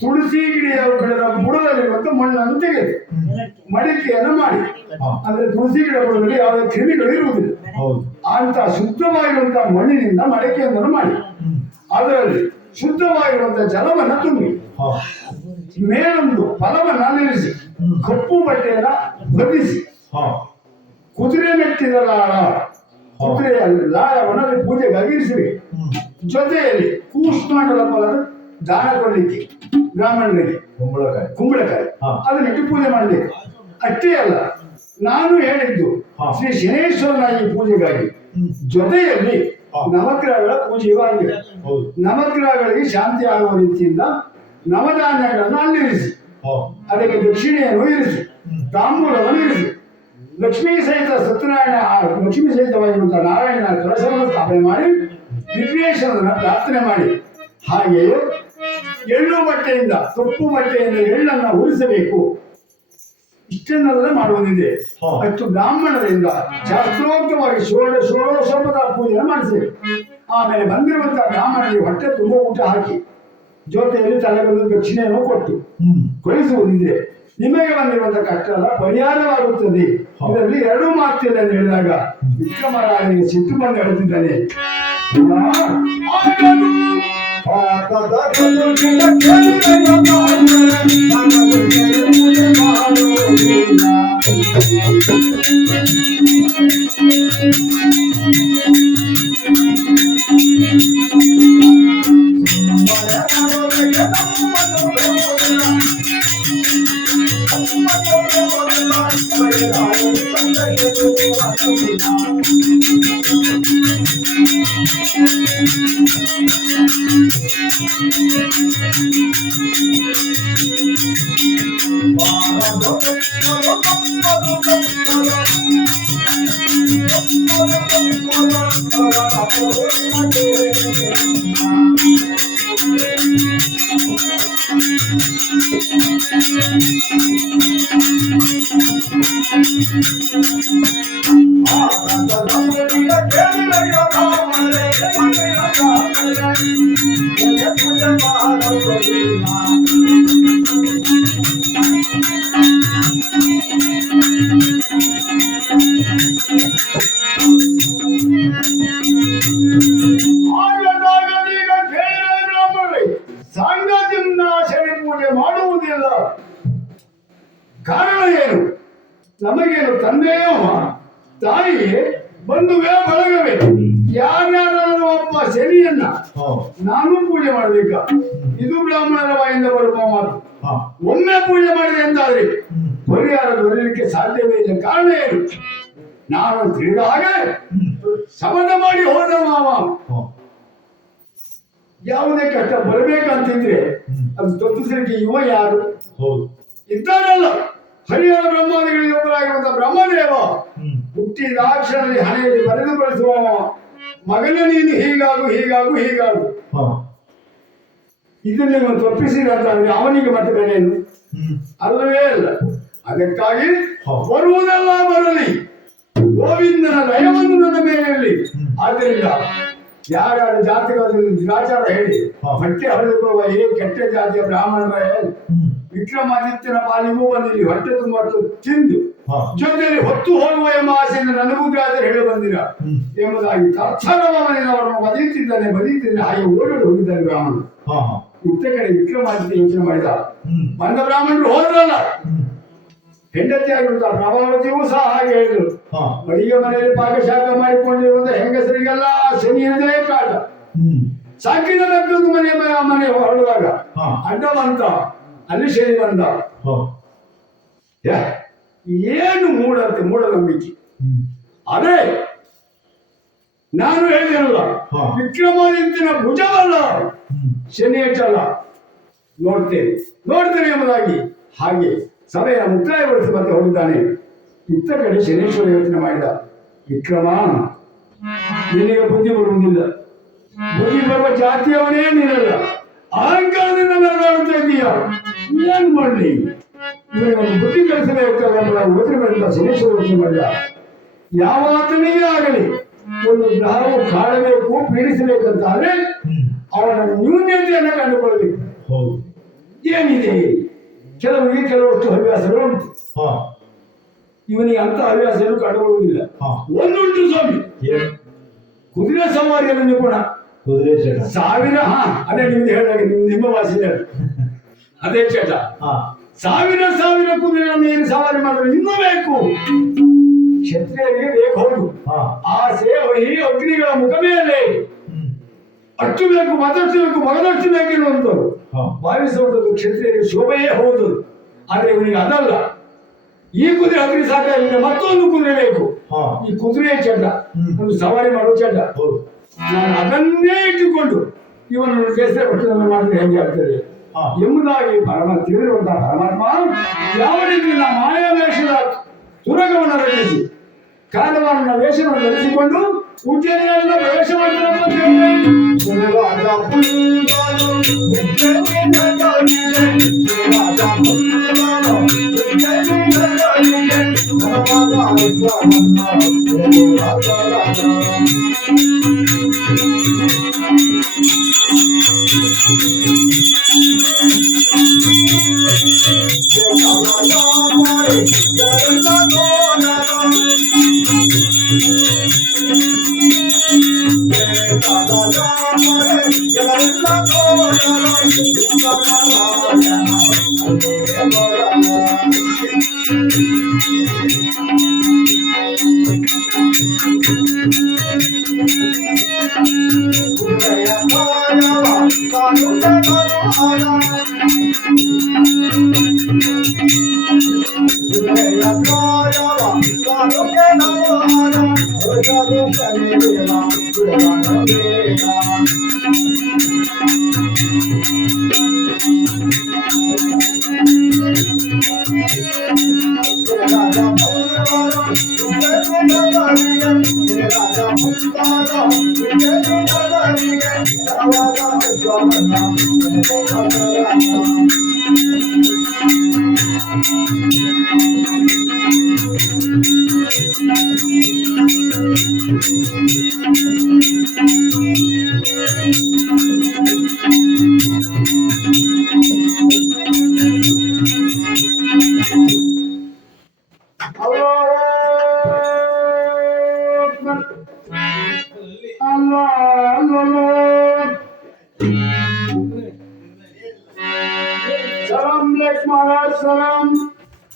ತುಳಸಿ ಗಿಡದ ಬುಡದಲ್ಲಿರುವಂತ ಮಣ್ಣನ್ನು ತೆಗೆದು ಮಡಿಕೆಯನ್ನು ಮಾಡಿ, ಅಂದ್ರೆ ತುಳಸಿ ಗಿಡ ಬುಡದಲ್ಲಿ ಯಾವುದೇ ಕ್ರಿಮಿಗಳು ಇರುವುದಿಲ್ಲ. ಅಂತ ಶುದ್ಧವಾಗಿರುವಂತಹ ಮಣ್ಣಿನಿಂದ ಮಡಿಕೆಯನ್ನು ಮಾಡಿ ಅದರಲ್ಲಿ ಶುದ್ಧವಾಗಿರುವಂತಹ ಜಲವನ್ನ ತುಂಬಿ ಮೇಲೊಂದು ಫಲವನ್ನ ನಿಲ್ಲಿಸಿ ಕಪ್ಪು ಬಟ್ಟೆಯನ್ನ ಬದಿಸಿ ಕುದುರೆ ಮೆಟ್ಟಿದ ಲಾಳ, ಕುದುರೆಯ ಲಾಳವನ್ನು ಪೂಜೆಗಾಗಿ ಇರಿಸಬೇಕು. ಜೊತೆಯಲ್ಲಿ ಕೂಷ್ಮಾಂಡಲ ಫಲದ ದಾನ ಕೊಡಲಿಕ್ಕೆ ಬ್ರಾಹ್ಮಣರಿಗೆ ಕುಂಬಳಕಾಯಿ ಅದನ್ನಿಟ್ಟು ಪೂಜೆ ಮಾಡಬೇಕು. ಅಷ್ಟೇ ಅಲ್ಲ, ನಾನು ಹೇಳಿದ್ದು ಶ್ರೀ ಶನೇಶ್ವರನ ಈ ಪೂಜೆಗಾಗಿ ಜೊತೆಯಲ್ಲಿ ನವಗ್ರಹಗಳ ಪೂಜೆಯೂ ಆಗಿದೆ. ನವಗ್ರಹಗಳಿಗೆ ಶಾಂತಿ ಆಗುವ ರೀತಿಯಿಂದ ನವಧಾನ್ಯಗಳನ್ನು ಅಲ್ಲಿರಿಸಿ ಅದಕ್ಕೆ ದಕ್ಷಿಣೆಯನ್ನು ಇರಿಸಿ ತಾಂಬೂಲವನ್ನು ಇರಿಸಿ ಲಕ್ಷ್ಮೀ ಸಹಿತ ಸತ್ಯನಾರಾಯಣ ಲಕ್ಷ್ಮೀ ಸಹಿತವಾಗಿರುವಂತಹ ನಾರಾಯಣನ ಕಲಶವನ್ನು ಸ್ಥಾಪನೆ ಮಾಡಿ ವಿಘ್ನೇಶ್ವರನ ಪ್ರಾರ್ಥನೆ ಮಾಡಿ ಹಾಗೆಯೇ ಎಳ್ಳು ಬಟ್ಟೆಯಿಂದ ಕಪ್ಪು ಬಟ್ಟೆಯಿಂದ ಎಳ್ಳನ್ನು ಉರಿಸಬೇಕು. ಇಷ್ಟನ್ನೆಲ್ಲ ಮಾಡುವುದಿದೆ. ಅಷ್ಟು ಬ್ರಾಹ್ಮಣರಿಂದ ಶಾಸ್ತ್ರೋಕ್ತವಾಗಿ ಷೋಡಶೋಪದ ಪೂಜೆಯನ್ನು ಮಾಡಿಸಬೇಕು. ಆಮೇಲೆ ಬಂದಿರುವಂತಹ ಬ್ರಾಹ್ಮಣರಿಗೆ ಹೊಟ್ಟೆ ತುಂಬ ಊಟ ಹಾಕಿ ಜೊತೆಯಲ್ಲಿ ತಲೆಗೊಂದು ದಕ್ಷಿಣೆಯನ್ನು ಕೊಟ್ಟು ಕಳಿಸುವುದಿದೆ. ನಿಮಗೆ ಬಂದಿರುವಂತಹ ಕಷ್ಟ ಎಲ್ಲ ಪರಿಹಾರವಾಗುತ್ತದೆ. ಇದರಲ್ಲಿ ಎರಡು ಮಾತಿಲ್ಲ ಅಂತ ಹೇಳಿದಾಗ ವಿಕ್ರಮರಾಯನಿಗೆ ಸಿಟ್ಟು ಬಂದು ಹೇಳ್ತಿದ್ದಾನೆ. ಮಾಡುವುದಿಲ್ಲ. ಕಾರಣ ಏನು? ನಮಗೇನು ತಂದೆಯೋ ತಾಯಿಯೇ ಬಂಧುವೇ ಬಳಗವೇ ಯಾರ್ಯಾರು ಒಬ್ಬ ಶನಿಯನ್ನ ನಾನು ಪೂಜೆ ಮಾಡಬೇಕ? ಇದು ಬ್ರಾಹ್ಮಣರ ಬಾಯಿಂದ ಬರುವ ಮಾತು. ಒಮ್ಮೆ ಪೂಜೆ ಮಾಡಿದೆ ಅಂತಾದ್ರೆ ಪರಿಹಾರ ದೊರೆಯಲಿಕ್ಕೆ ಸಾಧ್ಯವೇ ಇಲ್ಲ. ಕಾರಣ ಏನು? ನಾನು ತಿಳಿದ ಹಾಗೆ ಶಪಥ ಮಾಡಿ ಹೋದ ಮಾವ ಯಾವುದೇ ಕಷ್ಟ ಬರಬೇಕಂತಿದ್ರೆ ಅದು ತಪ್ಪಿಸಲಿಕ್ಕೆ ಇವ ಯಾರು ಇದ್ದಾರಲ್ಲ, ಹರಿಹರ ಬ್ರಹ್ಮಾದಿಗಳಿಗೆ ಒಬ್ಬರಾಗಿರುವಂತಹ ಬ್ರಹ್ಮದೇವ ಹುಟ್ಟಿದ ಅಕ್ಷರದಲ್ಲಿ ಹಣೆಯಲ್ಲಿ ಬರೆದು ಬಳಸುವ ಮಗನ ನೀನು ಹೀಗಾಗು ಹೀಗಾಗು ಹೀಗಾಗು ಇದನ್ನು ನೀವು ತಪ್ಪಿಸಿದಂತಾದ್ರೆ ಅವನಿಗೆ ಮತ್ತೆ ಬೆಲೆಯನ್ನು ಅಲ್ಲವೇ ಅಲ್ಲ. ಅದಕ್ಕಾಗಿ ಬರುವುದೆಲ್ಲ ಬರಲಿ, ಗೋವಿಂದನ ಲಯವನ್ನು ನನ್ನ ಮೇಲೆ ಇರಲಿ. ಆದ್ದರಿಂದ ಯಾರ್ಯಾರ ಜಾತಿಗಳಲ್ಲಿ ನಿರಾಚಾರ ಹೇಳಿ ಹೊಟ್ಟೆ ಹರಿದುಕೊಳ್ಳುವ ಕೆಟ್ಟ ಜಾತಿಯ ಬ್ರಾಹ್ಮಣರ ವಿಕ್ರಮಾದಿತ್ಯನ ಪಾಲಿಗೂ ಬಂದಿಲ್ಲಿ ಹೊಟ್ಟೆ ತುಂಬ ತಿಂದು ಜೊತೆಯಲ್ಲಿ ಹೊತ್ತು ಹೋಗುವ ಎಂಬ ಆಸೆಯಿಂದ ನನಗೂ ಗಾತ್ರ ಹೇಳಿ ಬಂದಿರ ಎಂಬುದಾಗಿ ತತ್ಸರವ ಮನೆಯವರನ್ನು ಬದೀತಿದ್ದಾನೆ ಹಾಗೆ ಓಡಾಡಿ ಹೋಗಿದ್ದಾರೆ ಬ್ರಾಹ್ಮಣರು. ಇತ್ತ ಕಡೆ ವಿಕ್ರಮಾದಿತ್ಯ ಯೋಚನೆ ಮಾಡಿದ. ಬಂದ ಬ್ರಾಹ್ಮಣರು ಹೋದ್ರಲ್ಲ, ಹೆಂಡತಿ ಆಗಿರುತ್ತ ಪ್ರಭಾವತಿಯೂ ಸಹ ಹಾಗೆ ಹೇಳಿದ್ರು. ಅಡಿಗೆ ಮನೆಯಲ್ಲಿ ಪಾಕಶಾಖ ಮಾಡಿಕೊಂಡಿರುವಂತ ಹೆಂಗಸರಿಗೆಲ್ಲ ಶನಿಯಂದೇ ಕಾಟ. ಸಾಕಿದ ಬೆಕ್ಕದು ಮನೆ ಹೊರಡುವಾಗ ಅಡ್ಡ ಬಂತ, ಅಲ್ಲಿ ಶನಿ ಬಂದ. ಏನು ಮೂಢನಂಬಿಕೆ. ಅದೇ ನಾನು ಹೇಳಿರಲ್ಲ, ವಿಕ್ರಮಾದಿತ್ಯನ ಭುಜವಲ್ಲ ಶನಿ ಹೆಚ್ಚಲ್ಲ. ನೋಡ್ತೇನೆ ಎಂಬುದಾಗಿ ಹಾಗೆ ಸಭೆಯ ಮುಕ್ತಾಯಗೊಳಿಸಿ ಮತ್ತೆ ಹೋಗಿದ್ದಾನೆ. ಇತ್ತ ಕಡೆ ಶನೇಶ್ವರ ಯೋಚನೆ ಮಾಡಿದ. ವಿಕ್ರಮ, ನಿನಗೆ ಬುದ್ಧಿ ಬರುವುದಿಲ್ಲ. ಬುದ್ಧಿ ಬರುವ ಜಾತಿಯವನೇ ನೀನಲ್ಲ. ಅಹಂಕಾರದಿಂದ ಮೆರೆದಾಡುತ್ತಾ ಇದ್ದೀಯ. ಏನ್ ಮಾಡಲಿ? ಇವನಿಗೆ ಒಂದು ಬುದ್ಧಿ ಕಲಿಸಬೇಕಾದ ಯೋಚನೆ ಮಾಡಿದ. ಶನೇಶ್ವರ ಯೋಚನೆ ಮಾಡಿದ. ಯಾವ ಆತನಿಗೆ ಆಗಲಿ ಒಂದು ಗ್ರಹವು ಕಾಡಬೇಕು, ಪೀಡಿಸಬೇಕಂತಾದ್ರೆ ಅವನ ನ್ಯೂನ್ಯತೆಯನ್ನು ಕಂಡುಕೊಳ್ಳಬೇಕು. ಏನಿದೆ? ಕೆಲವಷ್ಟು ಹವ್ಯಾಸಗಳು ಉಂಟು. ಇವನಿಗೆ ಅಂತ ಹವ್ಯಾಸಗಳು ಕಂಡುಕೊಳ್ಳುವುದಿಲ್ಲ. ಒಂದುಂಟು ಸ್ವಾಮಿ, ಕುದುರೆ ಸವಾರಿಯನ್ನು ನಿಪುಣ. ಸಾವಿರ ಅದೇ ನಿಮ್ದು ಹೇಳಿದಾಗ ನಿಮ್ಮ ಭಾಷೆ ಅದೇ ಚಟ. ಸಾವಿರ ಕುದುರೆಗಳನ್ನು ಏನು ಸವಾರಿ ಮಾಡಲು ಇನ್ನೂ ಬೇಕು. ಕ್ಷತ್ರಿಯರಿಗೆ ಬೇಕು. ಹೌದು, ಆಸೆ ವಹಿ ಅಗ್ನಿಗಳ ಮುಖ ಮೇಲೆ ಅಷ್ಟು ಬೇಕು, ಮತ್ತಷ್ಟು ಬೇಕು, ಮಗದಷ್ಟು ಬೇಕಿರುವಂತದ್ದು ಭಾವಿಸುವಂಥದ್ದು ಕ್ಷತ್ರಿಯರಿಗೆ ಶೋಭೆಯೇ ಹೌದು. ಆದ್ರೆ ಇವನಿಗೆ ಅದಲ್ಲ. ಈ ಕುದುರೆ ಅಗ್ನಿ ಸಾಕಾಗಿಲ್ಲ, ಮತ್ತೊಂದು ಕುದುರೆ ಬೇಕು. ಈ ಕುದುರೆಯ ಚಡ್ಡ, ಒಂದು ಸವಾರಿ ಮಾಡುವ ಚಡ್ಡ. ನಾನು ಅದನ್ನೇ ಇಟ್ಟುಕೊಂಡು ಇವನನ್ನು ಬೇಸರ ಪಟ್ಟದನ್ನು ಮಾಡಿದ್ರೆ ಹೆಂಗೆ ಆಗ್ತದೆ? ಎಂಬುದಾಗಿ ತಿಳಿದಿರುವಂತಹ ಪರಮಾತ್ಮ ಯಾವ ರೀತಿ ನಮ್ಮ ಮಾಯಾ ವೇಷದ ತುರಗವನ್ನು ರಚಿಸಿ ಕಾಲವಾರನ ವೇಷವನ್ನು ಧರಿಸಿಕೊಂಡು ಉಜ್ಜಯಿನಿಯನ್ನ ಪ್ರವೇಶ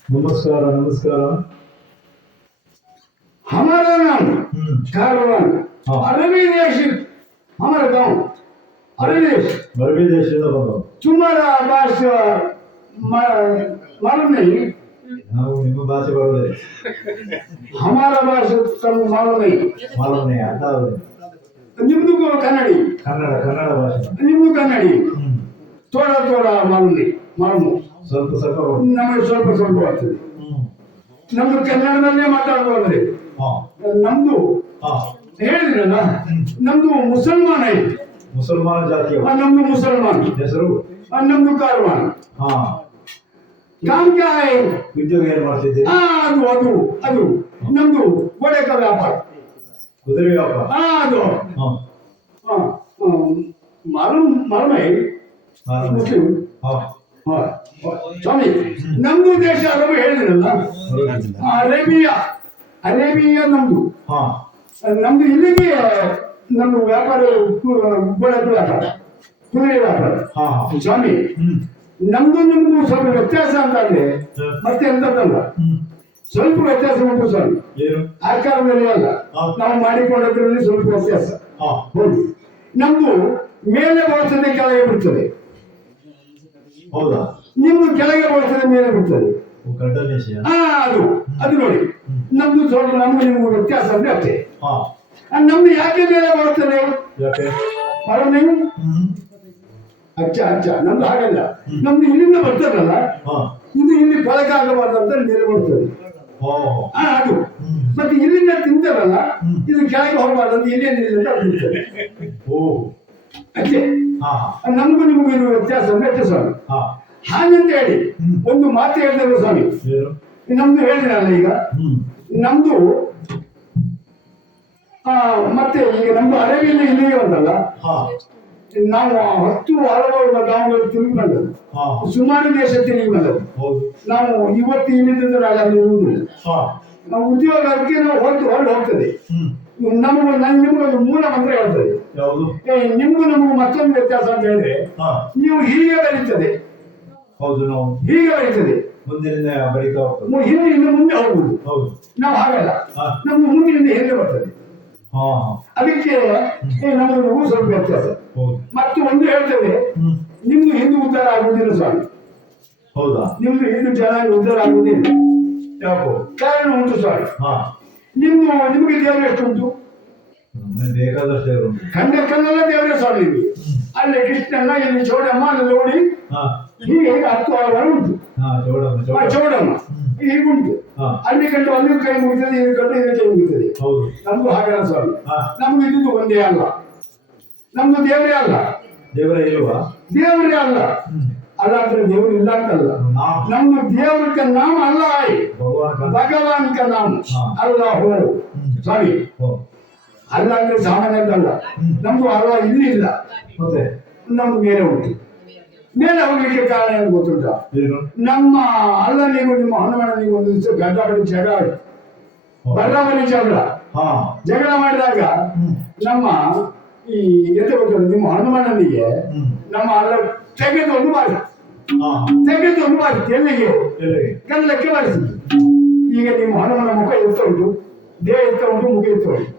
नमस्कार नमस्कार हमारा नाम कारवान अरबी देश हमारा गांव अरबी देश तुम्हारा भाषा मालूम नहीं भाषा बरोबर हमारा भाषा तुम मालूम नहीं आता निम्दू कन्नड़ी कन्नड़ कन्नड़ भाषा निम्दू कन्नड़ी थोड़ा थोड़ा मालूम ಸ್ವಲ್ಪ ಸ್ವಲ್ಪ ನಮಗೆ ಸ್ವಲ್ಪ ಬರ್ತದೆ ನಮ್ದು ಕನ್ನಡದಲ್ಲೇ ಮಾತಾಡ್ಬೋದ್ರಿ ನಮ್ದು ಹೇಳಿದ್ರಲ್ಲ ನಮ್ದು ಮುಸಲ್ಮಾನ ಐತಿ ಮುಸಲ್ಮಾನ ಜಾತಿಯ ನಮ್ದು ಮುಸಲ್ಮಾನ್ ಹೆಸರು ನಮ್ದು ಕಾರ್ವಾನ್ काम क्या है ಉದ್ಯೋಗ ಏನು ಮಾಡ್ತಿದ್ದೀರಿ ಅದು ನಮ್ದು ಗೋಡೆಕ ವ್ಯಾಪಾರ ಕುದುರೆ ವ್ಯಾಪಾರ ಅದು ಮಾಲೂಮ್ है ಮುಸ್ಲಿಂ ಸ್ವಾಮಿ ನಮ್ದು ದೇಶ ಅರಬ್ ಹೇಳಿದ್ರಲ್ಲ ಅರೇಬಿಯಾ ನಮ್ದು ಇಲ್ಲಿಗೆ ನಮ್ದು ವ್ಯಾಪಾರ ವ್ಯಾಪಾರ ಕುದುರೆ ವ್ಯಾಪಾರ ಸ್ವಾಮಿ ನಮ್ದು ನಿಮ್ದು ಸ್ವಲ್ಪ ವ್ಯತ್ಯಾಸ ಅಂತಂದ್ರೆ ಮತ್ತೆ ಎಂತದಲ್ಲ ಸ್ವಲ್ಪ ವ್ಯತ್ಯಾಸ ಉಂಟು ಸ್ವಾಮಿ ಆಕಾರದಲ್ಲಿ ಅಲ್ಲ ನಾವು ಮಾಡಿಕೊಂಡದ್ರಲ್ಲಿ ಸ್ವಲ್ಪ ವ್ಯತ್ಯಾಸ ಹೌದು ನಮ್ದು ಮೇಲೆ ಬರ್ತದೆ ಕೆಳಗೆ ಬಿಡ್ತದೆ ಹೌದಾ ನಿಮ್ದು ಕೆಳಗೆ ಬರ್ತದೆ ಮೇಲೆ ಬಿಡ್ತದೆ ಅದು ನೋಡಿ ನಮ್ದು ಸ್ವಲ್ಪ ನಮ್ದು ನಿಮ್ಗೆ ವ್ಯತ್ಯಾಸ ಅಂದ್ರೆ ಅಷ್ಟೇ ನಮ್ದು ಯಾಕೆ ಮೇಲೆ ಬರ್ತದೆ ನೀವು ಅಚ್ಚ ನಮ್ದು ಹಾಗಲ್ಲ ನಮ್ದು ಇಲ್ಲಿಂದ ಬರ್ತದಲ್ಲ ಇದು ಇಲ್ಲಿ ಕೆಳಗೆ ಆಗಬಾರ್ದು ಅಂತ ಮೇಲೆ ಬರ್ತದೆ ಅದು ಮತ್ತೆ ಇಲ್ಲಿಂದ ತಿಂತಾರಲ್ಲ ಇದು ಕೆಳಗೆ ಹೋಗಬಾರ್ದು ಅಂತ ಇಲ್ಲಿಂದ ಬಿಡ್ತದೆ ಅಷ್ಟೇ ನಮಗೂ ನಿಮಗೂ ಇರುವ ವ್ಯತ್ಯಾಸ ಅಂದ್ರೆ ಸ್ವಾಮಿ ಹಾಗಂತ ಹೇಳಿ ಒಂದು ಮಾತು ಹೇಳಿದ್ರು ಸ್ವಾಮಿ ನಮ್ದು ಹೇಳಿದ್ರಲ್ಲ ಈಗ ನಮ್ದು ಮತ್ತೆ ಈಗ ನಮ್ದು ಅರೇಬಿಯಲ್ಲಿ ಇಲ್ಲಿಗೆ ಬಂದಲ್ಲ ನಾವು 10 ಹಲವಾರು ಗಾಂವಗಳು ತಿರುಗಿ ಬಂದದ್ದು ಸುಮಾರು ದೇಶ ತಿರುಗಿ ಬಂದದ್ದು ನಾವು ಇವತ್ತು ಇಲ್ಲಿದ್ದ ನಾಳೆ ಅಲ್ಲಿ ಇರುವುದಿಲ್ಲ ನಾವು ಉದ್ಯೋಗಕ್ಕೆ ನಾವು ಹೊರಟು ಹೋಗ್ತದೆ ನಮಗೂ ನಿಮ್ಗೊಂದು ಮೂಲ ಮಂತ್ರ ಹೇಳ್ತದೆ ನಿಮ್ಗೂ ನಮಗೂ ಮತ್ತೊಂದು ವ್ಯತ್ಯಾಸ ಅಂತ ಹೇಳಿದ್ರೆ ನೀವು ಹೀಗೆ ಬರೀತದೆ ಹೀಗೆ ಬರೀತದೆ ಹಿಂದಿನಿಂದ ಮುಂದೆ ಹೋಗುದು ನಾವು ಹಾಗಲ್ಲ ನಮ್ದು ಮುಂದಿನಿಂದ ಹಿಂದೆ ಬರ್ತದೆ ಅದಕ್ಕೆ ನಮಗೂ ಸ್ವಲ್ಪ ವ್ಯತ್ಯಾಸ ಮತ್ತು ಒಂದು ಹೇಳ್ತೇವೆ ನಿಮ್ದು ಹಿಂದೂ ಉದ್ಧಾರ ಆಗುವುದಿಲ್ಲ ಸ್ವಾಮಿ ಹೌದಾ ನಿಮ್ದು ಹಿಂದೂ ಚೆನ್ನಾಗಿ ಉದ್ಧಾರ ಆಗುವುದಿಲ್ಲ ಯಾಕೋ ಕಾರಣ ಉಂಟು ಸ್ವಾಮಿ ನಿಮ್ಗೆ ದೇವರು ಎಷ್ಟು ಉಂಟು ಬೇಕಾದಷ್ಟು ದೇವರು ಉಂಟು. ಕಣ್ಣೆಲ್ಲ ದೇವರೇ ಸ್ವಾಮಿ ಇಲ್ಲಿ. ಅಲ್ಲಿ ಕೃಷ್ಣನ, ಇಲ್ಲಿ ಚೌಡಮ್ಮ, ಅಲ್ಲಿ ನೋಡಿ ಹಾ ಹೀಗೆ 10 ವಾರ ಉಂಟು. ಹಾ ಚೌಡಮ್ಮ ಆ ಚೌಡಮ್ಮ ಹೀಗುಂಟು. ಹಾ ಅಲ್ಲಿ ಕಂಡು ಅಲ್ಲಿ ಕೈ ಮುಗಿತದೆ, ಇಲ್ಲಿ ಕಂಡು ಇಲ್ಲಿ ಕೈ ಮುಗಿತದೆ. ಹೌದು. ನಮ್ದು ಹಾಗಲ್ಲ ಸ್ವಾಮಿ. ಹಾ ನಮ್ದು ಇದ್ದು ಒಂದೇ ಅಲ್ಲ, ನಮ್ದು ದೇವರೇ ಅಲ್ಲ. ದೇವರ ಇಲ್ವಾ? ದೇವರೇ ಅಲ್ಲ. ಅಲ್ಲ ಅಂದ್ರೆ ದೇವರು ಇಲ್ಲ ಅಂತಲ್ಲ, ನಾಮ ನಮ್ದು ದೇವ್ರ ಕ ನಾಮ ಅಲ್ಲ, ಭಗವಾನ್ का ಭಗವಾನ್ ಕ ನಾಮ ಅಲ್ಲ. ಹೋ ಸ್ವಾಮಿ, ಓ ಅಲ್ಲ ಅಂದ್ರೆ ಸಾಮಾನ್ಯದಲ್ಲ. ನಮ್ದು ಅಲ್ಲ ಇಲ್ಲಿ ಇಲ್ಲ, ಮತ್ತೆ ನಮ್ದು ಮೇಲೆ ಉಂಟು. ಮೇಲೆ ಹೋಗ್ಲಿಕ್ಕೆ ಕಾರಣ ಏನು ಗೊತ್ತುಂಟ? ಏನು? ನಮ್ಮ ಅಲ್ಲನಿಗೂ ನಿಮ್ಮ ಹನುಮನಿಗೂ ಒಂದು ದಿವಸ ಗಡ್ಡಾಬಡಿ ಜಗಳ ಆಯ್ತು. ಬಡಾಬಡಿ ಜಗಳ ಮಾಡಿದಾಗ ನಮ್ಮ ಈ ಎದೆ ಗೊತ್ತಲ್ಲ, ನಿಮ್ಮ ಹನುಮನಿಗೆ ನಮ್ಮ ಅಲ್ಲ ತೆಗೆದೊಂದು ಬಾರಿ ಎಲ್ಲಿಗೆ ಗಲ್ಲಕ್ಕೆ ಬಾರಿಸಿದ್ರು. ಈಗ ನಿಮ್ಮ ಹನುಮನ ಮುಖ ಎತ್ತ ಉಂಟು, ದೇಹ ಎತ್ತ ಉಂಟು, ಮುಖ ಎತ್ತ ಉಂಟು.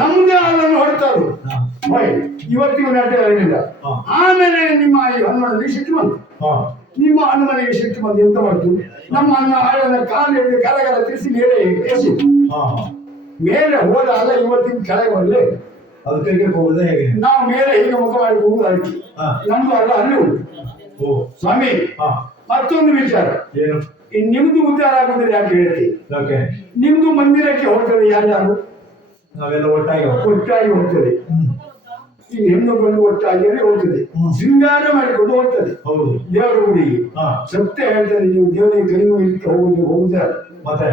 ನಮ್ದೇ ಅಲ್ಲನ್ನು ಹೊಡ್ತಾರು. ಇವತ್ತಿಗೂ ನಾಟ್ಯ ಏನಿಲ್ಲ. ಆಮೇಲೆ ನಿಮ್ಮ ಈ ಹನುಮನಿಗೆ ಸಿಟ್ಟು ಬಂತು. ನಿಮ್ಮ ಹನುಮನಿಗೆ ಸಿಟ್ಟು ಬಂದು ಎಂತ ಮಾಡ್ತು? ನಮ್ಮ ಆಳನ ಕಾಲಿಗೆ ಕರಗರ ತಿರ್ಸಿ ಮೇಲೆ ಎಸಿತು. ಮೇಲೆ ಹೋದ ಅಲ್ಲ, ಇವತ್ತಿನ ಕೆಳಗೆ ಬರಲೇ ಅದಕ್ಕೆ ಹೋಗುದೇ ಹೇಗೆ? ನಾವು ಮೇಲೆ ಹೀಗೆ ಮುಖ ಮಾಡಿ ಹೋಗುದು ಅದಕ್ಕೆ. ನಮ್ದು ಅಲ್ಲ ಅಲ್ಲಿ ಉಂಟು. ಸ್ವಾಮಿ, ಮತ್ತೊಂದು ವಿಚಾರ ಏನು? ನಿಮ್ದು ಉದ್ಧಾರ ಆಗುದಿಲ್ಲ ಯಾಕೆ ಹೇಳ್ತೀವಿ? ಯಾಕೆ? ನಿಮ್ದು ಮಂದಿರಕ್ಕೆ ಹೋಗ್ತದೆ ಯಾರ್ಯಾರು? ನಾವೆಲ್ಲ ಒಟ್ಟಾಗಿ ಹೋಗ್ತದೆ. ಈ ಹೆಣ್ಣು ಗಂಡು ಒಟ್ಟಾಗಿ ಹೋಗ್ತದೆ, ಶೃಂಗಾರ ಮಾಡಿಕೊಂಡು ಹೋಗ್ತದೆ. ಹೌದು. ದೇವರ ಗುಡಿಗೆ ಸತ್ಯ ಹೇಳ್ತದೆ, ನೀವು ದೇವರಿಗೆ ಕೈ ಮುಗಿಲಿಕ್ಕೆ ಹೋಗುದೇ. ಮತ್ತೆ